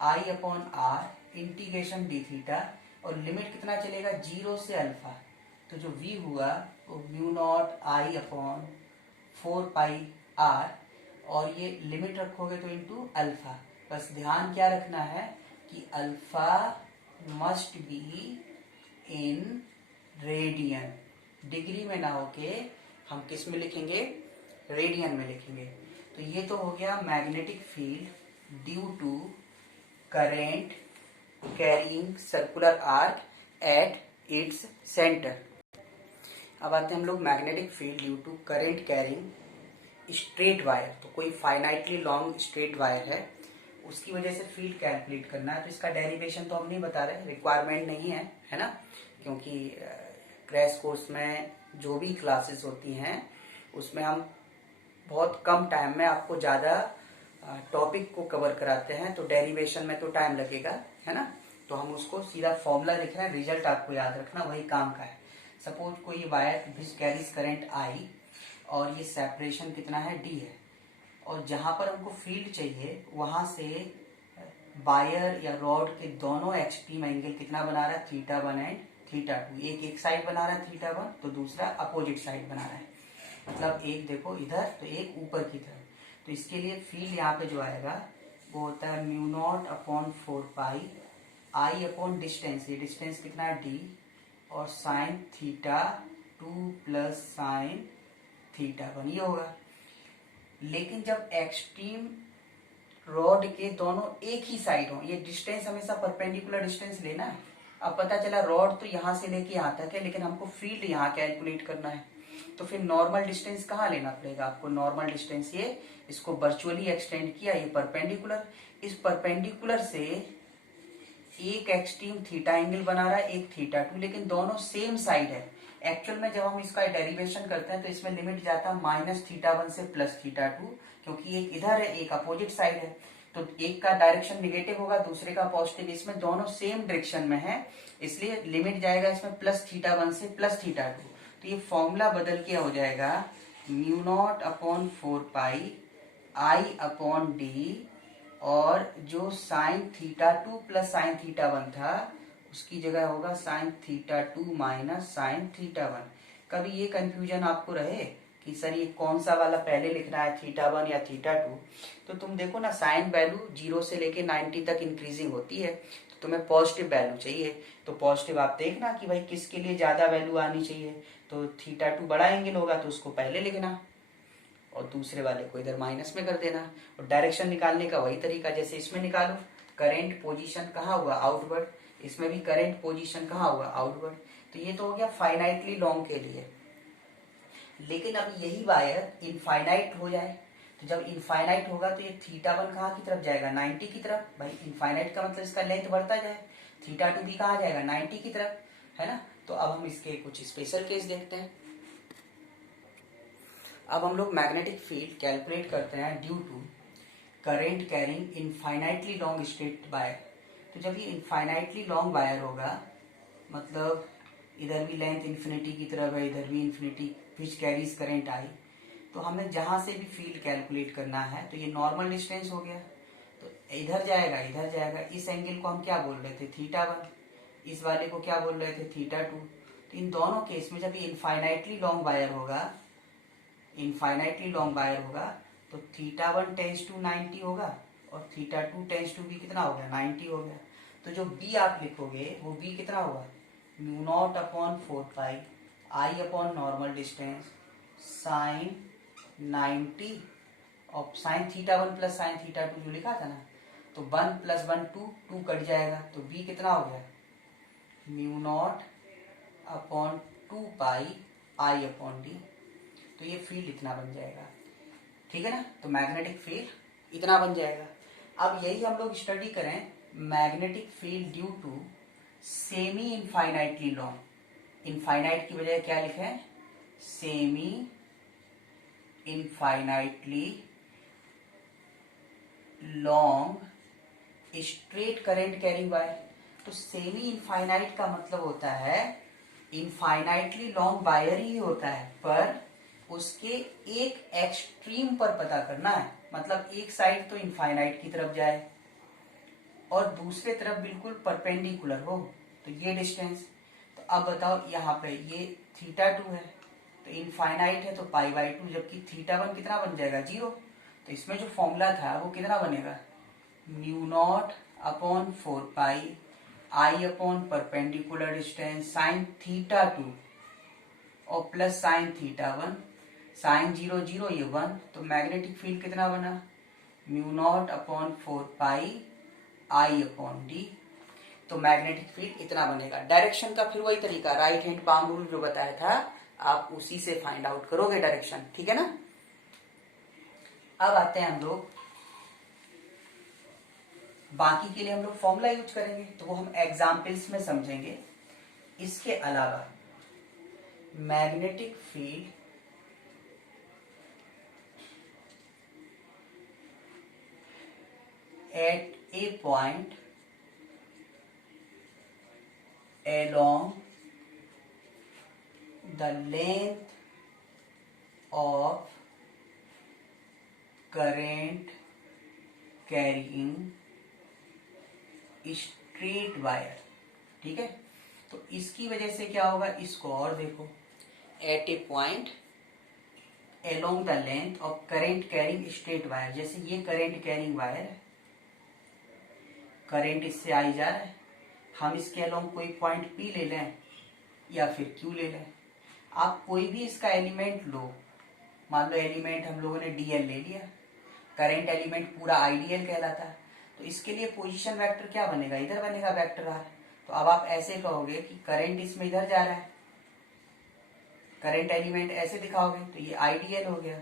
I upon r integration d theta, और लिमिट कितना चलेगा 0 से अल्फा। तो जो v हुआ वो mu not I upon 4 pi r, और ये लिमिट रखोगे तो इनटू अल्फा। बस ध्यान क्या रखना है कि alpha must be in radian, degree में ना होके हम किस में लिखेंगे, रेडियन में लिखेंगे। तो ये तो हो गया magnetic field due to current carrying circular arc at its centre. अब आते हैं हम लोग magnetic field due to current carrying straight wire. तो कोई फाइनाइटली लॉन्ग स्ट्रेट वायर है, उसकी वजह से फील्ड कैलकुलेट करना है। तो इसका डेरिवेशन तो हम नहीं बता रहे, रिक्वायरमेंट नहीं है ना, क्योंकि क्रैश कोर्स में जो भी क्लासेस होती हैं उसमें हम बहुत कम टाइम में आपको ज़्यादा टॉपिक को कवर कराते हैं, तो डेरिवेशन में तो टाइम लगेगा, है ना। तो हम उसको सीधा फॉर्मूला लिख रहे हैं, रिजल्ट आपको याद रखना वही काम का है। सपोज कोई wire which carries current I और ये सेपरेशन कितना है डी है, और जहां पर हमको फील्ड चाहिए वहां से वायर या रॉड के दोनों एक्सट्रीम एंगल कितना बना रहा है, θ1 एंड θ2। एक साइड बना रहा है θ1 तो दूसरा अपोजिट साइड बना रहा है, मतलब एक देखो इधर तो एक ऊपर की तरफ। तो इसके लिए फील्ड यहाँ पे जो आएगा वो होता है mu not upon 4 pi I upon distance, ये डिस्टेंस कितना है डी, और साइन θ2 प्लस साइन θ1 ये होगा। लेकिन जब एक्सट्रीम रॉड के दोनों एक ही साइड हो, ये डिस्टेंस हमेशा परपेंडिकुलर डिस्टेंस लेना है। अब पता चला रॉड तो यहाँ से लेके यहाँ तक है, लेकिन हमको फील्ड यहाँ कैलकुलेट करना है, तो फिर नॉर्मल डिस्टेंस कहाँ लेना पड़ेगा आपको, नॉर्मल डिस्टेंस ये इसको वर्चुअली एक्सटेंड किया, ये परपेंडिकुलर, इस परपेंडिकुलर से एक एक्सट्रीम थीटा एंगल बना रहा है, एक θ2, लेकिन दोनों सेम साइड है। एक्चुअल में जब हम इसका डेरिवेशन करते हैं तो इसमें लिमिट जाता है -θ1 से +θ2, क्योंकि एक इधर है एक अपोजिट साइड है, तो एक का डायरेक्शन निगेटिव होगा दूसरे का पॉजिटिव, इसमें दोनों सेम डायरेक्शन में है, इसलिए लिमिट जाएगा इसमें +θ1 से +θ2। तो ये फॉर्मूला बदल के हो जाएगा mu naught upon 4 pi I upon D, और जो साइन θ2 प्लस साइन θ1 था उसकी जगह होगा साइन θ2 माइनस साइन θ1। कभी ये कंफ्यूजन आपको रहे कि सर ये कौन सा वाला पहले लिखना है, θ1 या θ2, तो तुम देखो ना साइन वैल्यू 0 से लेके 90 तक इंक्रीजिंग होती है, तो तुम्हें पॉजिटिव वैल्यू चाहिए, तो पॉजिटिव आप देखना कि भाई किसके लिए ज्यादा वैल्यू आनी चाहिए, तो θ2 बड़ा एंगल होगा तो उसको पहले लिखना और दूसरे वाले को इधर माइनस में कर देना। और डायरेक्शन निकालने का वही तरीका जैसे इसमें निकालो, करेंट पोजीशन कहाँ हुआ, आउटवर्ड, इसमें भी करेंट पोजीशन कहाँ हुआ, आउटवर्ड। तो ये तो हो गया फाइनाइटली लॉन्ग के लिए। लेकिन अब यही वायर इनफाइनाइट हो जाए, तो जब इनफाइनाइट होगा तो ये θ1 कहाँ की तरफ जाएगा, 90 की तरफ। भाई इनफाइनाइट का मतलब इसका लेंथ बढ़ता जाए, θ2 भी कहाँ जाएगा, 90 की तरफ, है ना। तो अब हम इसके कुछ स्पेशल केस देखते हैं। अब हम लोग मैग्नेटिक फील्ड कैलकुलेट करते हैं due to current carrying infinitely long straight wire. तो जब ये इनफाइनाइटली लॉन्ग वायर होगा, मतलब इधर भी लेंथ इन्फिनिटी की तरफ है, इधर भी इन्फिनिटी, विच कैरीज करेंट आई, तो हमें जहां से भी फील्ड कैलकुलेट करना है तो ये नॉर्मल डिस्टेंस हो गया, तो इधर जाएगा इधर जाएगा। इस एंगल को हम क्या बोल रहे थे, θ1, इस वाले को क्या बोल रहे थे, θ2। तो इन दोनों केस में जब ये इनफाइनाइटली लॉन्ग वायर होगा, इनफाइनाइटली लॉन्ग वायर होगा, तो θ1 टेंस टू 90 होगा और θ2 टेंस टू भी कितना हो गया, 90 हो गया। तो जो b आप लिखोगे वो b कितना होगा, mu naught upon 4 pi I upon normal distance sign 90, और साइन θ1 प्लस साइन θ2 जो लिखा था ना, तो 1 + 1 2, 2 कट जाएगा, तो b कितना हो गया, mu naught upon 2 pi I upon D. तो ये फील्ड इतना बन जाएगा, ठीक है ना। तो मैग्नेटिक फील्ड इतना बन जाएगा। अब यही हम लोग स्टडी करें magnetic field due to semi infinitely long. Infinite की बजाय क्या लिखें, semi infinitely long straight current carrying wire. तो सेमी इनफाइनाइट का मतलब होता है इनफाइनाइटली लॉन्ग वायर ही होता है, पर उसके एक एक्सट्रीम पर पता करना है। मतलब एक साइड तो इनफाइनाइट की तरफ जाए और दूसरे तरफ बिल्कुल परपेंडिकुलर हो, तो ये डिस्टेंस। तो अब बताओ यहाँ पे ये θ2 है, तो इनफाइनाइट है तो π/2, जबकि θ1 कितना बन जाएगा 0। तो इसमें जो फॉर्मूला था वो कितना बनेगा, μ0/4π I upon perpendicular distance sine θ2 और प्लस साइन θ1, साइन 0 0 ये 1, तो मैग्नेटिक फील्ड कितना बना, μ0/4π I/d। तो मैग्नेटिक फील्ड इतना बनेगा। डायरेक्शन का फिर वही तरीका, राइट हैंड पाम रूल जो बताया था, आप उसी से फाइंड आउट करोगे डायरेक्शन, ठीक है ना। अब आते हैं हम लोग बाकी के लिए, हम लोग फॉर्मूला यूज करेंगे, तो वो हम एग्जाम्पल्स में समझेंगे। इसके अलावा magnetic field eight a point along the length of current carrying straight wire, ठीक है। तो इसकी वजह से क्या होगा, इसको और देखो, at a point along the length of current carrying straight wire। जैसे ये करंट कैरिंग वायर है, करंट इससे आई जा रहा है, हम इसके अलोंग कोई पॉइंट P ले लें या फिर Q ले लें। आप कोई भी इसका एलिमेंट लो, मान लो एलिमेंट हम लोगों ने DL ले लिया, करंट एलिमेंट पूरा आइडियल कहलाता है, तो इसके लिए पोजीशन वेक्टर क्या बनेगा, इधर बनेगा वेक्टर R। तो अब आप ऐसे कहोगे कि करंट इसमें इधर जा रहा है, करंट एलिमेंट ऐसे दिखाओगे तो ये आइडियल हो गया,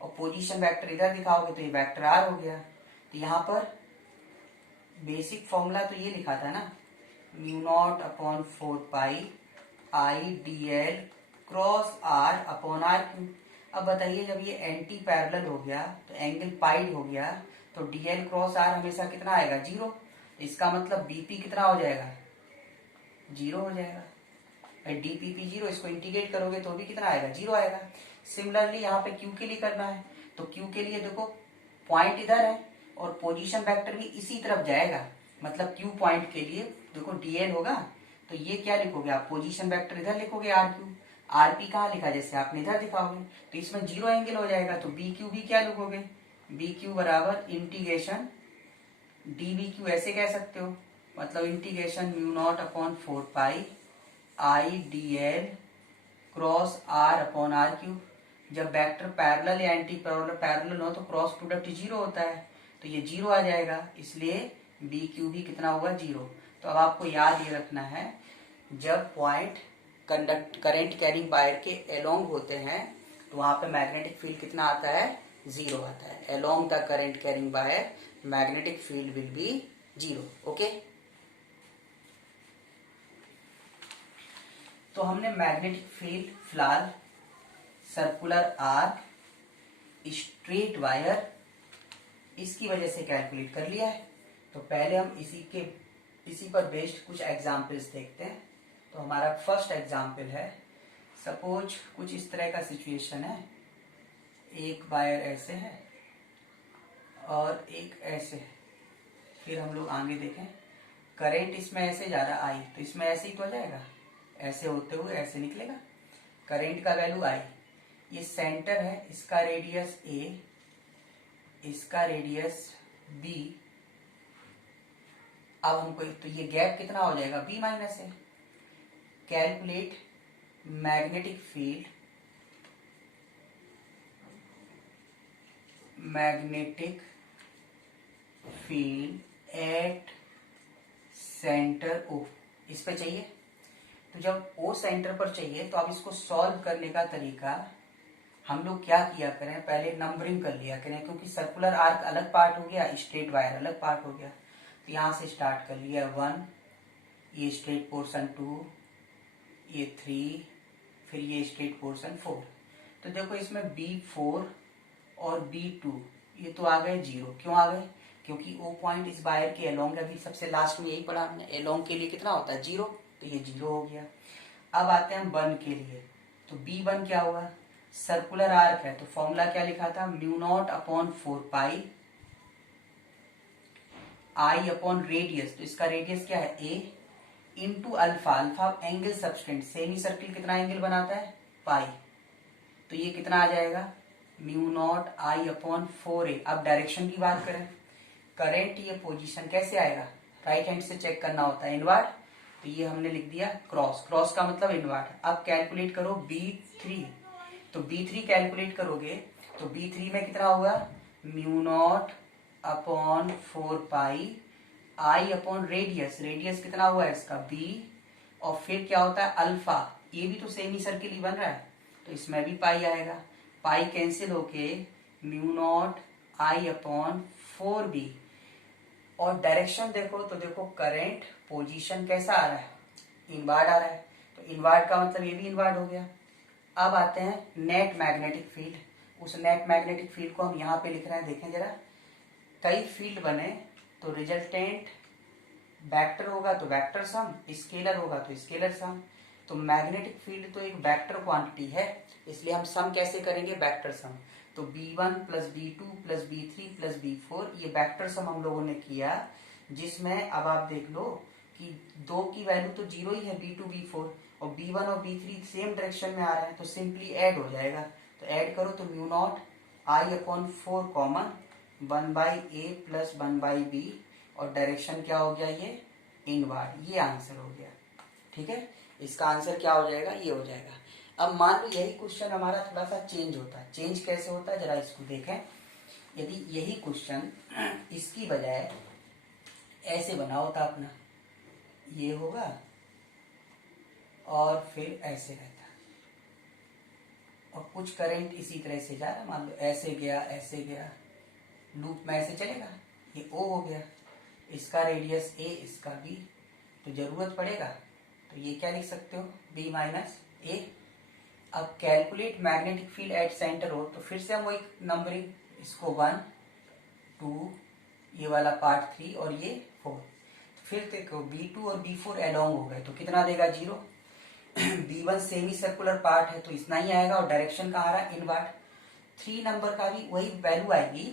और पोजीशन वेक्टर इधर दिखाओगे तो ये वेक्टर R हो गया। तो यहाँ पर बेसिक फॉर्मूला तो ये लिखा था ना, μ0/4π I/dl क्रॉस R/R3। अब बताइए, जब ये एंटी पैरेलल हो गया तो एंगल पाइड हो गया, तो dl क्रॉस R हमेशा कितना आएगा, 0। इसका मतलब BP कितना हो जाएगा, 0 हो जाएगा। dpp 0, इसको इंटीग्रेट करोगे तो भी कितना आएगा, 0 आएगा। सिमिलरली यहाँ पे Q के लिए करना है, तो Q के लिए देखो पॉइंट इधर है और पोजीशन वेक्टर भी इसी तरफ जाएगा, मतलब Q पॉइंट के लिए देखो dl होगा, तो ये क्या लिखोगे आप, पोजीशन वेक्टर इधर लिखोगे RQ, RP कहाँ लिखा, जैसे आपने इधर दिखाओगे, तो इसमें 0 एंगल हो जाएगा। तो BQ भी क्या लिखोगे, BQ बराबर इंटीग्रेशन dBQ, ऐसे कह सकते हो, मतलब इंटीग्रेशन μ0/4π I/dl क्रॉस R/R3। जब वेक्टर पैरेलल या एंटी पैरेलल हो तो क्रॉस प्रोडक्ट 0 होता है, तो ये 0 आ जाएगा, इसलिए BQ भी कितना होगा, 0। तो अब आपको याद ये रखना है, जब पॉइंट करंट कैरिंग वायर के एलोंग होते हैं तो वहां पे मैग्नेटिक फील्ड कितना आता है, 0 आता है। Along the current carrying wire magnetic field will be 0, okay. तो हमने मैग्नेटिक फील्ड फिलहाल सर्कुलर आर्क स्ट्रेट वायर इसकी वजह से कैलकुलेट कर लिया है। तो पहले हम इसी पर बेस्ड कुछ एग्जाम्पल्स देखते हैं। तो हमारा फर्स्ट एग्जाम्पल है, सपोज कुछ इस तरह का सिचुएशन है, एक वायर ऐसे है और एक ऐसे है। फिर हम लोग आगे देखें, करंट इसमें ऐसे जा रहा I, तो इसमें ऐसे ही तो आ जाएगा, ऐसे होते हुए ऐसे निकलेगा। करंट का वैल्यू I, ये सेंटर है, इसका रेडियस A, इसका रेडियस B। अब हमको तो ये गैप कितना हो जाएगा, B माइनस है। Calculate magnetic field at centre O, इस पे चाहिए। तो जब O सेंटर पर चाहिए तो अब इसको सॉल्व करने का तरीका हम लोग क्या किया करें, पहले नंबरिंग कर लिया करें, क्योंकि सर्कुलर आर्क अलग पार्ट हो गया, स्ट्रेट वायर अलग पार्ट हो गया। तो यहाँ से स्टार्ट कर लिया 1, ये स्ट्रेट पोर्शन 2, ये 3, फिर ये स्ट्रेट पोर्शन 4। तो देखो इसमें B4 और B2 ये तो आ गए 0। क्यों आ गए, क्योंकि ओ पॉइंट इस वायर के अलोंग, अभी सबसे लास्ट में यही पढ़ा हमने, अलोंग के लिए कितना होता है 0, तो ये 0 हो गया। अब आते हैं हम बन के लिए, तो बी वन क्या हुआ, सर्कुलर आर्क है तो फॉर्मूला क्या लिखा था, mu not upon 4 pi I upon radius, तो इसका रेडियस क्या है a, into alpha, alpha angle subtend, semi circle कितना एंगल बनाता है पाई, तो ये कितना आ जाएगा mu naught I upon 4a। अब डायरेक्शन की बात करें, करंट ये पोजीशन कैसे आएगा, राइट हैंड से चेक करना होता है इनवर्ड, तो ये हमने लिख दिया क्रॉस, क्रॉस का मतलब इनवर्ड। अब कैलकुलेट करो B3, तो B3 कैलकुलेट करोगे तो B3 में कितना होगा mu naught upon 4 pi I upon radius, radius कितना हुआ है इसका B, और फिर क्या होता है अल्फा, ये भी तो सेमी सर्किल ही बन रहा है तो इसमें भी पाई आएगा, पाई कैंसिल होके mu naught I upon 4b। और डायरेक्शन देखो तो देखो करंट पोजीशन कैसा आ रहा है, इनवर्ड आ रहा है, तो इनवर्ड का मतलब ये भी इनवर्ड हो गया। अब आते हैं नेट मैग्नेटिक फील्ड, उस नेट मैग्नेटिक फील्ड को हम यहाँ पे लिख रहे हैं, देखें जरा, कई फील्ड बने तो रिजल्टेंट वेक्टर होगा तो वेक्टर सम, स्केलर होगा तो स्केलर सम, तो मैग्नेटिक फील्ड तो एक वेक्टर क्वांटिटी है, इसलिए हम सम कैसे करेंगे वेक्टर सम, तो B1 plus B2 plus B3 plus B4, ये वेक्टर सम हम लोगों ने किया, जिसमें अब आप देख लो कि 2 की वैल्यू तो 0 ही है, B2 B4, और B1 और B3 सेम डायरेक्शन में आ रहे हैं तो सिंपली ऐड हो जाएगा, तो ऐड करो तो mu not I upon 4 common 1/a plus 1/b, और डायरेक्शन क्या हो गया ये इनवर्ड, ये आंसर हो गया। ठीक है, इसका आंसर क्या हो जाएगा, ये हो जाएगा। अब मान लो यही क्वेश्चन हमारा थोड़ा सा चेंज होता है, चेंज कैसे होता है जरा इसको देखें, यदि यही क्वेश्चन इसकी बजाय ऐसे बना होता अपना, ये होगा और फिर ऐसे रहता, और कुछ करंट इसी तरह से जा रहा, मान लो ऐसे गया, लूप में ऐसे चलेगा, ये O हो गया, इसका रेडियस A, इसका B, तो जरूरत पड़ेगा तो ये क्या लिख सकते हो B माइनस A। अब calculate magnetic field at centre हो, तो फिर से हम वही नंबरिंग, इसको 1 2, ये वाला पार्ट 3 और ये 4, तो फिर देखो B2 और B4 अलोंग हो गए तो कितना देगा 0, B1 सेमी सर्कुलर पार्ट है तो इतना ही आएगा, और डायरेक्शन कहाँ आ रहा है इनवर्ड, 3 नंबर का भी वही वैल्यू आएगी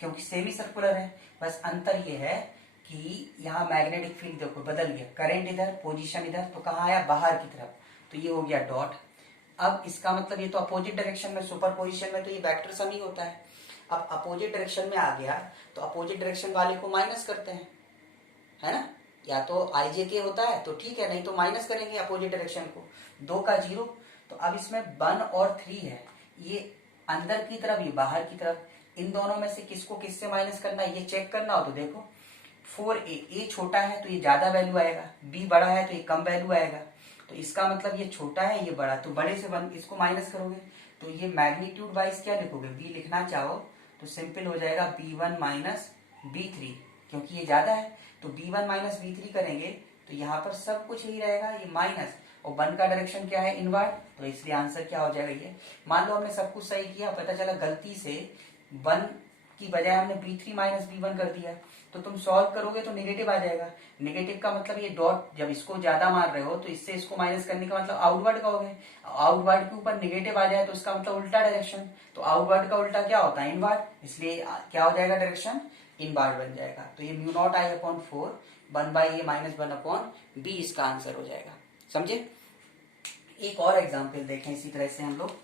क्योंकि सेमी सर्कुलर है, बस अंतर ये है कि यहाँ मैग्नेटिक फील्ड देखो बदल गया, करंट इधर पोजीशन इधर, तो कहाँ आया बाहर की तरफ, तो ये हो गया डॉट। अब इसका मतलब ये तो अपोजिट डायरेक्शन में, सुपर पोजिशन में तो ये वेक्टर सम ही होता है, अब अपोजिट डायरेक्शन में आ गया तो अपोजिट डायरेक्शन वाले को माइनस करते हैं, है ना, या तो IJK होता है तो ठीक है, नहीं तो माइनस करेंगे अपोजिट डायरेक्शन को, 2 का 0, तो अब इसमें 1 और 3 है, ये अंदर की तरफ ये बाहर की तरफ, इन दोनों में से किसको किससे माइनस करना है ये चेक करना हो तो देखो 4a, ए छोटा है तो ये ज्यादा वैल्यू आएगा, B बड़ा है तो ये कम वैल्यू आएगा, तो इसका मतलब ये छोटा है ये बड़ा, तो बड़े से इसको माइनस करोगे तो ये मैग्नीट्यूड वाइज क्या लिखोगे, B लिखना चाहो तो सिंपल हो जाएगा B1 माइनस B3, क्योंकि ये ज्यादा है तो B1 माइनस B3 करेंगे तो यहाँ पर सब कुछ यही रहेगा, ये माइनस, और 1 का डायरेक्शन क्या है इनवर्ड, तो इसलिए आंसर क्या हो जाएगा ये। मान लो हमने सब कुछ सही किया, पता चला गलती से 1 की बजाय हमने B3 माइनस B1 कर दिया, तो तुम सॉल्व करोगे तो नेगेटिव आ जाएगा, नेगेटिव का मतलब ये डॉट, जब इसको ज्यादा मार रहे हो तो इससे इसको माइनस करने का मतलब आउटवर्ड का हो गया, आउटवर्ड के ऊपर नेगेटिव आ जाए तो इसका मतलब उल्टा डायरेक्शन, तो आउटवर्ड का उल्टा क्या होता है इनवर्ड, इसलिए क्या हो जाएगा डायरेक्शन इनवर्ड बन जाएगा, तो ये mu not I upon 4 1/a minus 1 upon b इसका आंसर हो जाएगा, समझे। एक और एग्जाम्पल देखें इसी तरह से हम लोग,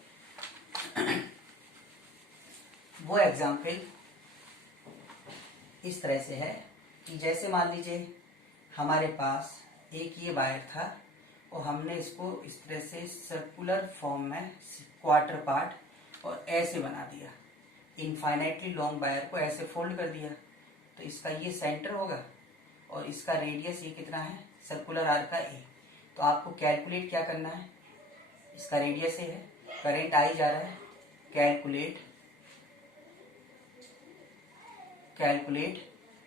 वो एग्जाम्पल इस तरह से है कि जैसे मान लीजिए हमारे पास एक ये वायर था और हमने इसको इस तरह से सर्कुलर फॉर्म में क्वार्टर पार्ट और ऐसे बना दिया, इनफाइनाइटली लॉन्ग वायर को ऐसे फोल्ड कर दिया, तो इसका ये सेंटर होगा और इसका रेडियस ये कितना है सर्कुलर आर्क का A, तो आपको कैलकुलेट क्या करना है, इसका रेडियस है, करंट आई जा रहा है, calculate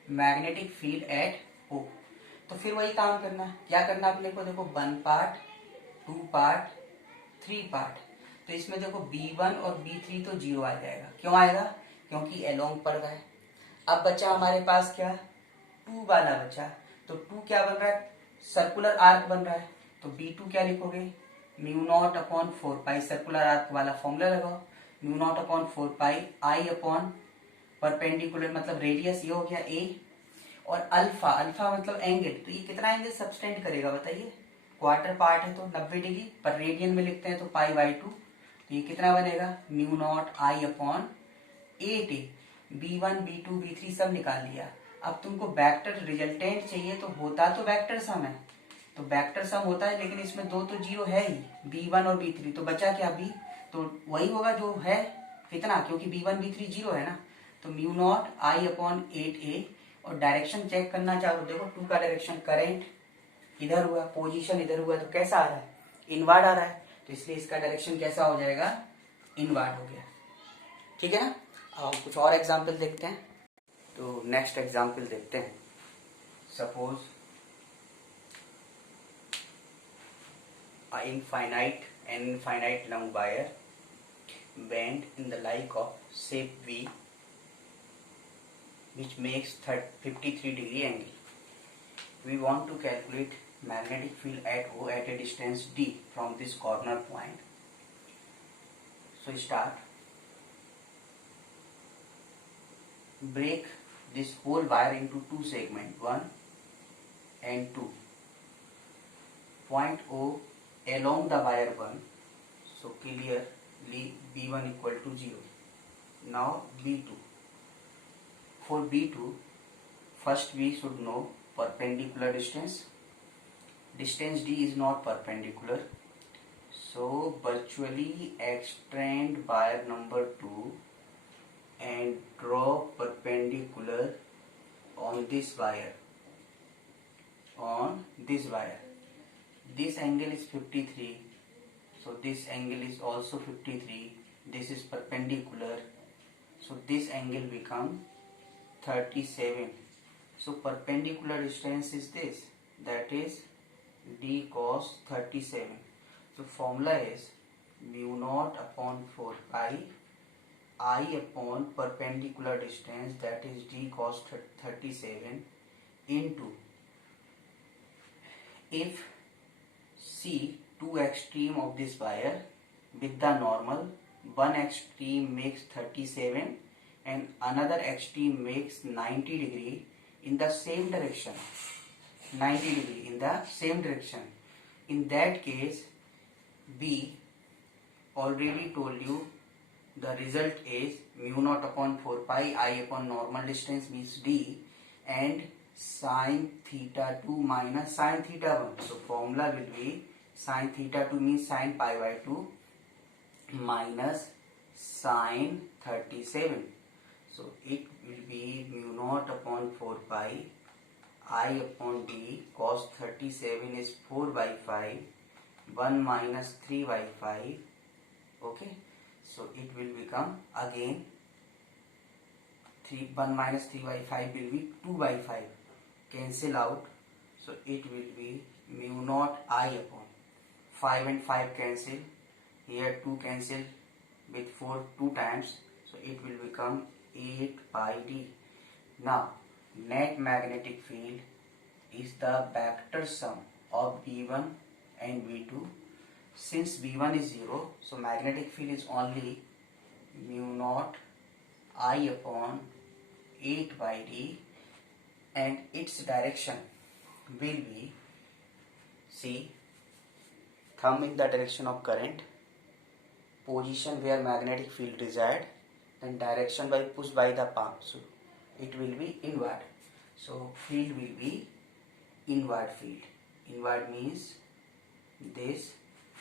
magnetic field eight O, तो फिर वही काम करना है, क्या करना अपने को देखो 1 पार्ट 2 पार्ट 3 पार्ट, तो इसमें देखो B1 और B3 तो 0 आ जाएगा, क्यों आएगा क्योंकि अलोंग पड़ रहा है। अब बचा हमारे पास क्या, 2 वाला बचा। तो 2 क्या बन रहा है, सर्कुलर आर्क बन रहा है। तो B2 क्या लिखोगे, म्यू नॉट अपॉन 4 पाई, सर्कुलर आर्क वाला फॉर्मूला लगाओ, mu naught upon 4 pi I upon perpendicular मतलब रेडियस, ये हो गया A, और अल्फा, अल्फा मतलब एंगल, तो ये कितना एंगल सब्सटेंड करेगा बताइए, क्वार्टर पार्ट है तो 90 डिग्री, पर रेडियन में लिखते हैं तो π/2, तो ये कितना बनेगा, mu not I upon 8A। B1 B2 B3 सब निकाल लिया। अब तुमको वेक्टर रिजल्टेंट चाहिए, तो होता तो वेक्टर सम है, तो वेक्टर सम होता है, लेकिन इसमें दो तो जीरो है ही, B1 और B3, तो बचा क्या B, तो वही होगा जो है, कितना, क्योंकि B1 B3 जीरो है ना, तो mu not I upon 8A। और डायरेक्शन चेक करना चाहो, देखो 2 का डायरेक्शन, करंट इधर हुआ, पोजीशन इधर हुआ, तो कैसा आ रहा है, इनवर्ड आ रहा है, तो इसलिए इसका डायरेक्शन कैसा हो जाएगा, इनवर्ड हो गया। ठीक है ना। अब कुछ और एग्जाम्पल देखते हैं। तो नेक्स्ट एग्जाम्पल देखते हैं। Suppose an infinite long wire bent in the like of shape V, which makes 53 degree angle. We want to calculate magnetic field at O at a distance D from this corner point. So start. Break this whole wire into two segments, 1 and 2. Point O along the wire 1. So clearly B1 equal to 0. Now B2. For B2, first we should know perpendicular distance. Distance D is not perpendicular. So virtually extend wire number 2 and draw perpendicular on this wire. This angle is 53. So this angle is also 53. This is perpendicular. So this angle become 37. So perpendicular distance is this. That is D cos 37. So formula is mu naught upon 4 pi I upon perpendicular distance, that is D cos 37, into, if see two extreme of this wire with the normal, one extreme makes 37 and another extreme makes 90 degree in the same direction, 90 degree in the same direction. In that case, B, already told you, the result is mu naught upon 4 pi I upon normal distance means D, and sin theta 2 minus sin theta 1. So formula will be sin theta 2 means sin pi by 2 minus sin 37. So it will be mu naught upon 4 pi I upon D cos 37 is 4 by 5, 1 minus 3 by 5. Okay. So it will become again 1 minus 3 by 5 will be 2 by 5. Cancel out. So it will be mu naught I upon 5 and 5 cancel. Here 2 cancel with 4 2 times. So it will become 8 pi D. Now net magnetic field is the vector sum of V1 and V2. Since V1 is 0, so magnetic field is only mu naught I upon 8 by D, and its direction will be, see, thumb in the direction of current, position where magnetic field reside, then direction by push by the palm. So it will be inward. So field will be inward field. Inward means this.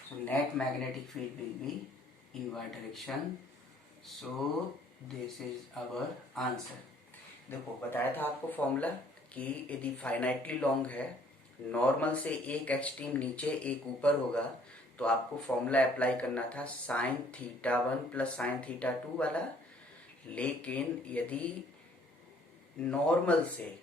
So net magnetic field will be inward direction. So this is our answer. देखो बताया था आपको formula कि यदि finitely long है, normal से एक extreme नीचे एक ऊपर होगा, तो आपको फॉर्मूला अप्लाई करना था sine theta 1 plus sine theta 2 वाला। लेकिन यदि नॉर्मल से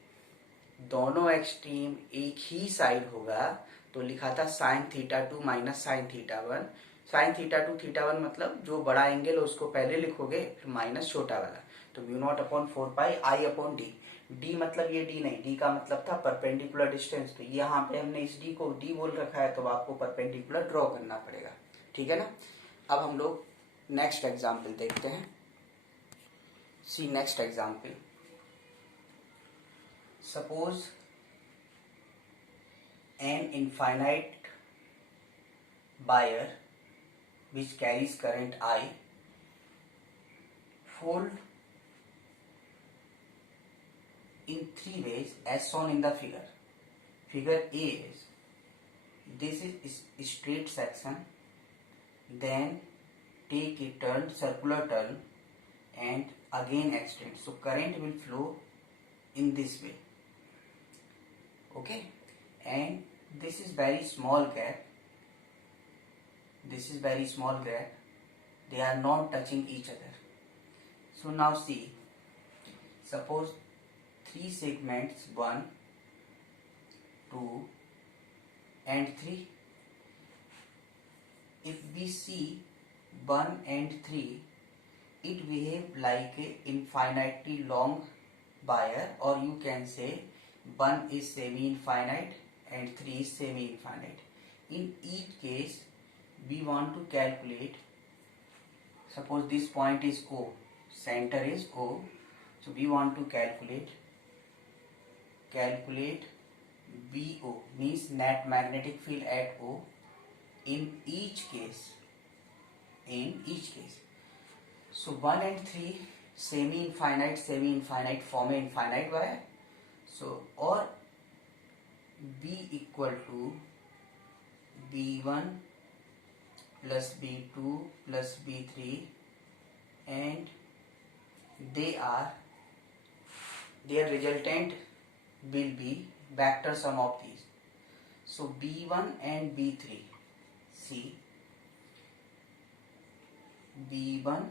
दोनों एक्सट्रीम एक ही साइड होगा, तो लिखा था sine theta 2 minus sine theta 1। Sine theta 2 theta 1 मतलब जो बड़ा एंगल है उसको पहले लिखोगे, फिर माइनस छोटा वाला, तो mu not upon 4 pi I upon D. D मतलब ये डी नहीं, डी का मतलब था परपेंडिकुलर डिस्टेंस, तो यहाँ पे हमने इस डी को डी बोल रखा है, तो आपको परपेंडिकुलर ड्रॉ करना पड़ेगा, ठीक है ना। अब हम लोग नेक्स्ट एग्जाम्पल देखते हैं। See next example, suppose an infinite wire which carries current I fold in three ways as shown in the figure. Figure A is, this is straight section, then take a turn, circular turn, and again extend. So current will flow in this way, okay. And this is very small gap, this is very small gap, they are not touching each other. So now see, suppose three segments 1, 2 and 3. If we see 1 and 3, it behave like a infinitely long wire, or you can say 1 is semi-infinite and 3 is semi-infinite. In each case we want to calculate, suppose this point is O, center is O, so we want to calculate BO, means net magnetic field at O in each case. So 1 and 3 semi-infinite form a infinite wire, so or B equal to B1 plus B2 plus B3, and their resultant will be vector sum of these. So B1 and B3, see, B1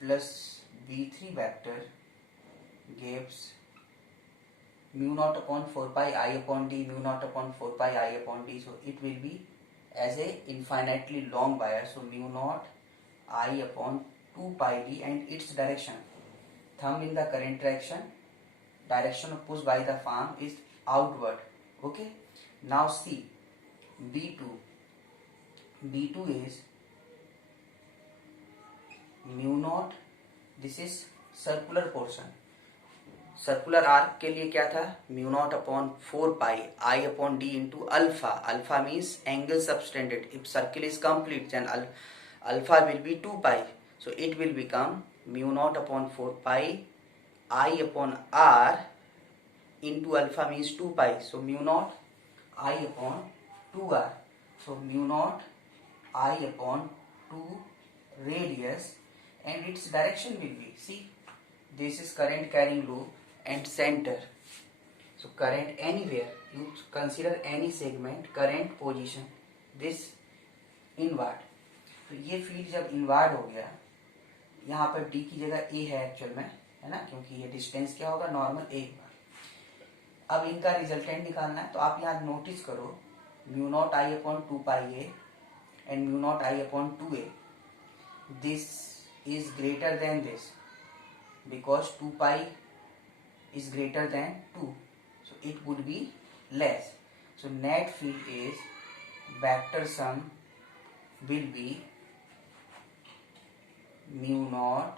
plus B3 vector gives mu naught upon 4 pi I upon d, mu naught upon 4 pi I upon d. So it will be as a infinitely long wire, so mu naught I upon 2 pi d, and its direction, thumb in the current direction of push by the farm is outward, okay. Now see B2 is mu naught, this is circular portion, circular arc के लिए क्या था, mu not upon 4 pi I upon d into alpha. Alpha means angle subtended. If circle is complete then alpha will be 2 pi, so it will become mu not upon 4 pi I upon r into alpha means 2 pi, so mu not I upon 2 r, so mu not I upon 2 radius, and its direction will be, see, this is current carrying loop and center, so current anywhere, you consider any segment, current position this inward. तो ये field जब inward हो गया, यहाँ पर D की जगह A है एक्चुअल में, है ना, क्योंकि ये डिस्टेंस क्या होगा, नॉर्मल A होगा. अब इनका रिजल्टेंट निकालना है, तो आप यहाँ नोटिस करो mu naught I upon 2 pi A and mu naught I upon 2a, this is greater than this because 2 pi is greater than 2, so it would be less. So net field is, vector sum will be mu naught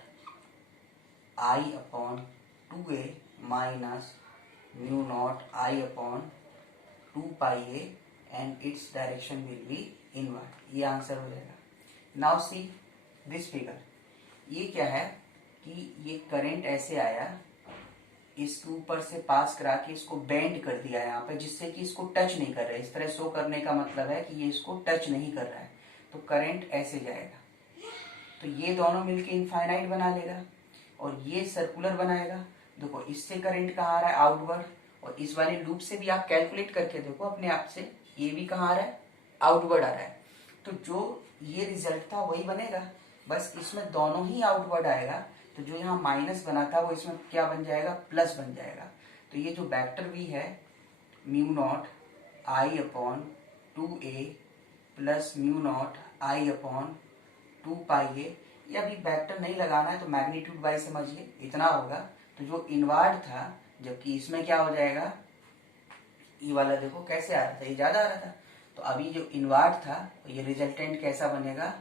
I upon 2a minus mu naught I upon 2 pi a, and its direction will be inward. ये answer हो जाएगा. Now see this figure, ये क्या है कि ये current ऐसे आया, इसके ऊपर से पास करा के इसको बेंड कर दिया यहाँ पे, जिससे कि इसको टच नहीं कर रहा है. इस तरह शो करने का मतलब है कि ये इसको टच नहीं कर रहा है, तो करंट ऐसे जाएगा, तो ये दोनों मिलके इनफाइनाइट बना लेगा और ये सर्कुलर बनाएगा. देखो इससे करंट कहाँ आ रहा है, आउटवर्ड, और इस वाले लूप से भी आप कैलकुलेट करके देखो अपने आप से, ये भी कहाँ आ रहा है, आउटवर्ड आ रहा है. तो जो ये रिजल्ट था वही बनेगा, बस इसमें दोनों ही आउटवर्ड आएगा, तो जो यहाँ माइनस बना था वो इसमें क्या बन जाएगा, प्लस बन जाएगा. तो ये जो वेक्टर भी है mu not I upon 2a plus mu not I upon 2 pi a, ये अभी वेक्टर नहीं लगाना है तो मैग्नीट्यूड बाई समझिए इतना होगा। तो जो इनवर्ड था, जबकि इसमें क्या हो जाएगा, ई वाला देखो कैसे आ रहा था, ये ज्यादा आ रहा था, तो अभी जो इनवर्ड था ये रिजल्टेंट कैसा बनेगा,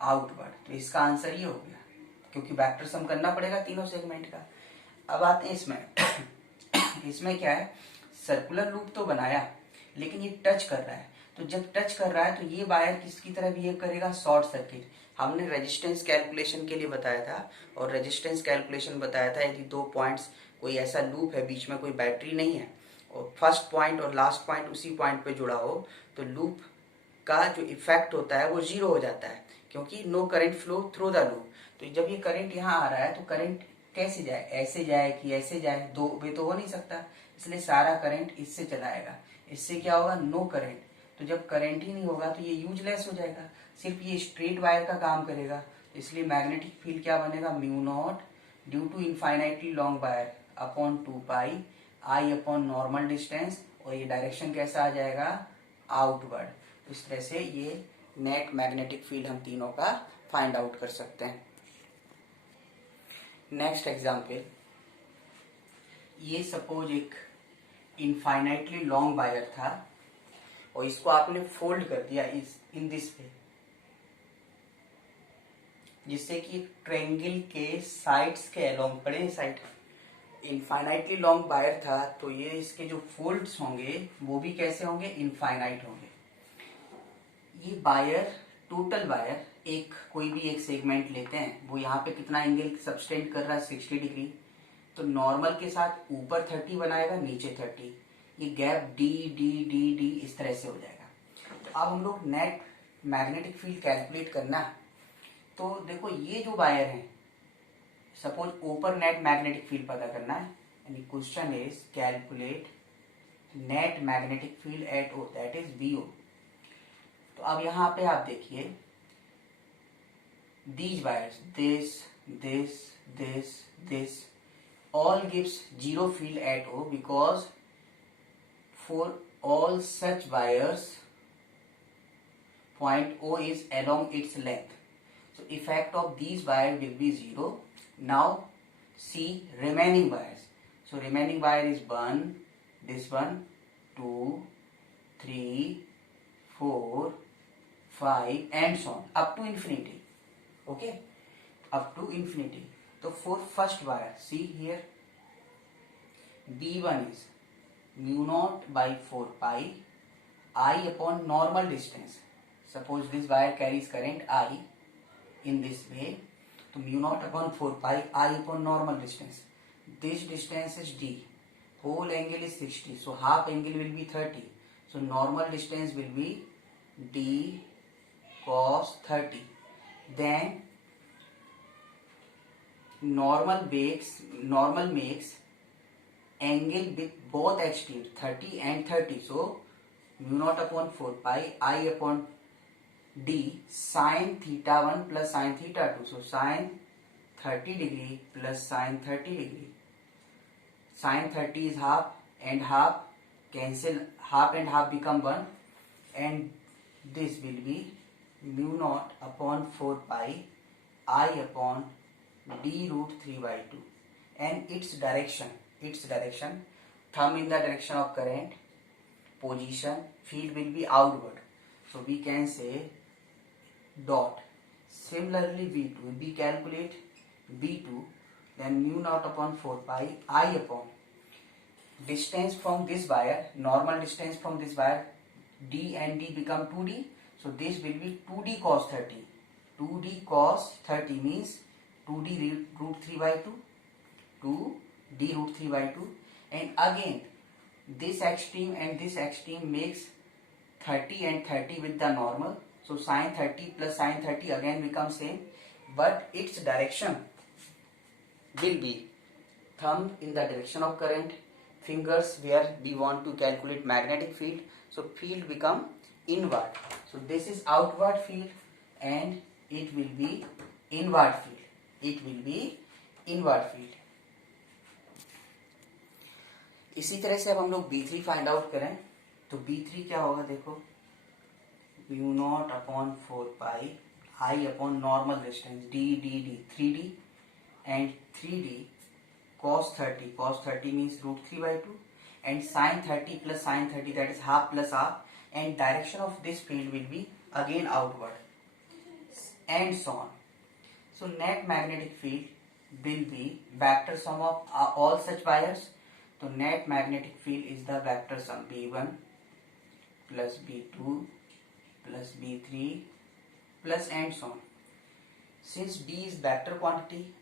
आउटवर्ड। तो इसका आंसर ये हो गया, क्योंकि वेक्टर सम करना पड़ेगा तीनों सेगमेंट का। अब आते हैं इसमें इसमें क्या है, सर्कुलर लूप तो बनाया लेकिन ये टच कर रहा है। तो जब टच कर रहा है तो ये वायर किसकी तरह बिहेव करेगा, शॉर्ट सर्किट। हमने रेजिस्टेंस कैलकुलेशन के लिए बताया था, और रेजिस्टेंस कैलकुलेशन बताया था यदि दो पॉइंट्स, कोई ऐसा लूप है बीच में कोई बैटरी नहीं है और फर्स्ट पॉइंट और लास्ट पॉइंट उसी पॉइंट पे जुड़ा हो, तो लूप का जो इफेक्ट होता है वो जीरो हो जाता है, क्योंकि no current flow through the loop. तो जब ये करंट यहाँ आ रहा है तो करंट कैसे जाए, ऐसे जाए कि ऐसे जाए, दो वे तो हो नहीं सकता, इसलिए सारा करंट इससे चलाएगा। इससे क्या होगा, नो करंट। तो जब करंट ही नहीं होगा तो ये यूजलेस हो जाएगा, सिर्फ ये स्ट्रेट वायर का काम करेगा। इसलिए मैग्नेटिक फील्ड क्या बनेगा, mu not due to infinitely long wire upon 2 pi I upon normal distance, और ये डायरेक्शन कैसा आ जाएगा, आउटवर्ड। तो इस तरह से ये नेट मैग्नेटिक फील्ड हम तीनों का फाइंड आउट कर सकते हैं। नेक्स्ट एग्जाम्पल, ये सपोज एक इनफाइनाइटली लॉन्ग वायर था और इसको आपने फोल्ड कर दिया इस इन दिस वे, जिससे कि ट्रायंगल के साइड्स के अलोंग पड़े साइड। इनफाइनाइटली लॉन्ग वायर था तो ये इसके जो फोल्ड्स होंगे वो भी कैसे होंगे, इनफाइनाइट होंगे। ये वायर, टोटल वायर, एक कोई भी एक सेगमेंट लेते हैं, वो यहाँ पे कितना एंगल सबस्टेंड कर रहा है, 60 डिग्री। तो नॉर्मल के साथ ऊपर 30 बनाएगा, नीचे 30, ये gap D D D D इस तरह से हो जाएगा। तो अब हम लोग नेट मैग्नेटिक फील्ड कैलकुलेट करना है। तो देखो ये जो वायर है, सपोज ऊपर नेट मैग्नेटिक फील्ड पता करना है, यानी question is calculate net magnetic field at O, that is B O. तो अब यहाँ पे आप देखिए, these wires, this all gives zero field at O, because for all such wires point O is along its length, so effect of these wires will be zero. Now see remaining wires. So remaining wire is 1, this one, 2, 3, 4, 5 and so on up to infinity. Okay, up to infinity. So for first wire, see here, B1 is mu naught by 4 pi I upon normal distance. Suppose this wire carries current I in this way, so mu naught upon 4 pi I upon normal distance. This distance is D. Whole angle is 60, so half angle will be 30. So normal distance will be D cos 30. Then normal makes angle with both extremes 30 and 30. So mu naught upon 4 pi I upon D sin theta 1 plus sin theta 2. So sin 30 degree plus sin 30 degree. Sin 30 is half and half, cancel, half and half become 1, and this will be mu naught upon 4 pi I upon D root 3 by 2. And its direction, thumb in the direction of current, position, field will be outward, so we can say dot. Similarly V2, we calculate V2, then mu naught upon 4 pi I upon distance from this wire, normal distance from this wire, D and D become 2D, so this will be 2D cos 30. 2D cos 30 means 2D root 3 by 2, 2D root 3 by 2, and again this extreme and this extreme makes 30 and 30 with the normal, so sin 30 plus sin 30 again becomes same, but its direction will be thumb in the direction of current, fingers where we want to calculate magnetic field, so field become inward. So this is outward field and it will be inward field. It will be inward field. इसी तरह से अब हम लोग B3 find out करें, तो B3 क्या होगा, देखो mu not upon 4 pi I upon normal distance d 3d, and 3d cos 30 means root 3 by 2, and sin 30 plus sin 30, that is half plus half, and direction of this field will be again outward, and so on. So net magnetic field will be vector sum of all such wires. So net magnetic field is the vector sum B1 plus B2 plus B3 plus and so on. Since D is vector quantity,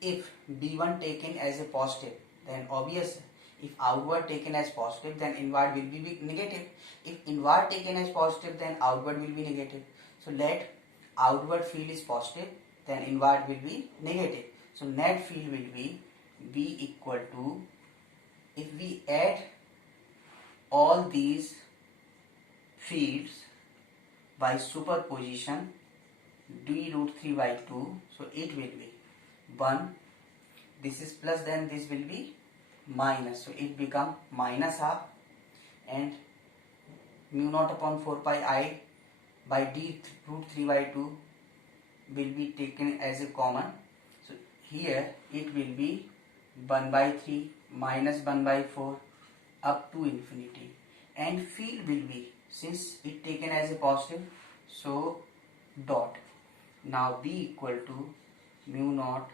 if B1 taken as a positive, then obvious. If outward taken as positive, then inward will be negative. If inward taken as positive, then outward will be negative. So let outward field is positive, then inward will be negative. So net field will be V equal to, if we add all these fields by superposition, d root 3 by 2, so it will be 1, this is plus, then this will be minus, so it become minus half, and mu naught upon 4 pi I by d root 3 by 2 will be taken as a common. So here it will be 1 by 3 minus 1 by 4 up to infinity, and field will be, since it taken as a positive, so dot. Now B equal to mu naught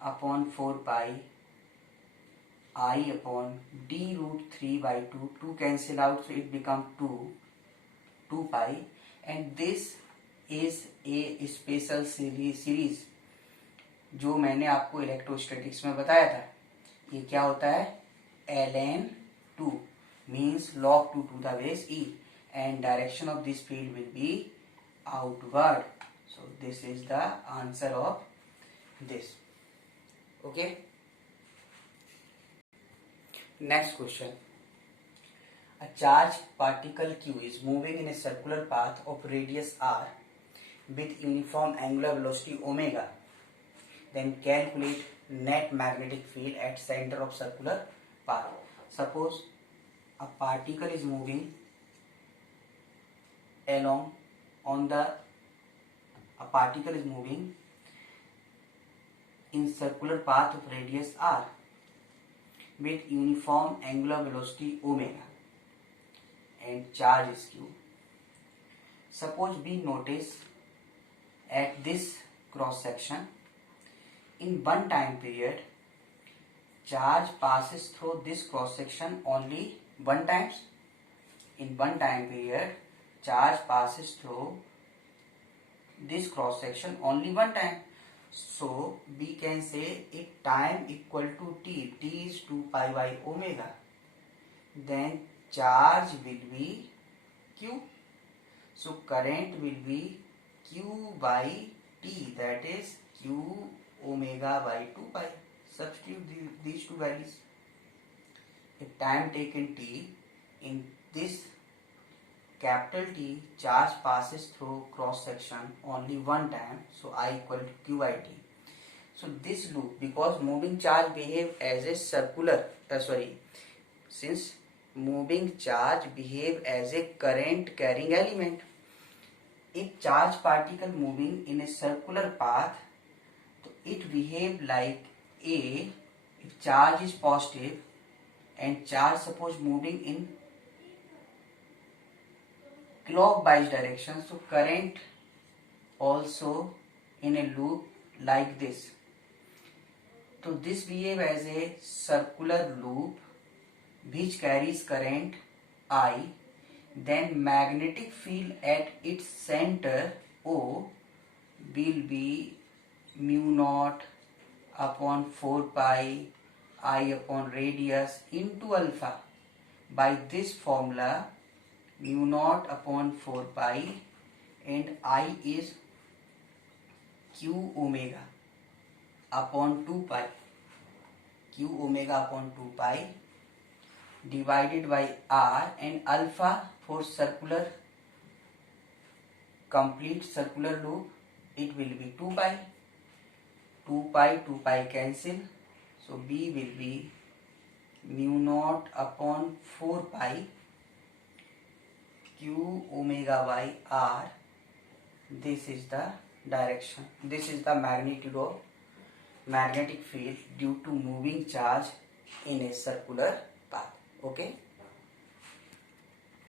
upon 4 pi I upon d root 3 by 2, 2 cancel out, so it become 2 pi, and this is a special series जो मैंने आपको electrostatics में बताया था. ये क्या होता है? ln2 means log 2 to the base e, and direction of this field will be outward. So this is the answer of this. Okay. Next question. A charged particle Q is moving in a circular path of radius r with uniform angular velocity omega. Then calculate net magnetic field at center of circular path. Suppose a particle is moving along a particle is moving in circular path of radius r with uniform angular velocity omega, and charge is q. Suppose we notice at this cross section, in one time period, charge passes through this cross section only one times. In one time period, charge passes through this cross section only one time. So we can say if time equal to t, t is 2 pi by omega, then charge will be q. So current will be q by t, that is q omega by 2 pi. Substitute these two values. If time taken t, in this capital T, charge passes through cross section only one time, so I equal to q by t. So this loop, because moving charge behave as a circular, since moving charge behave as a current carrying element, if charge particle moving in a circular path, so it behave like a, if charge is positive and charge suppose moving in clockwise direction, so current also in a loop like this. So this behave as a circular loop which carries current I. Then magnetic field at its center O will be mu naught upon 4 pi I upon radius into alpha. By this formula, mu naught upon 4 pi and I is q omega upon 2 pi, q omega upon 2 pi divided by r, and alpha for circular, complete circular loop, it will be 2 pi, 2 pi cancel, so b will be mu naught upon 4 pi q omega by r this is the direction, this is the magnitude of magnetic field due to moving charge in a circular path. Okay.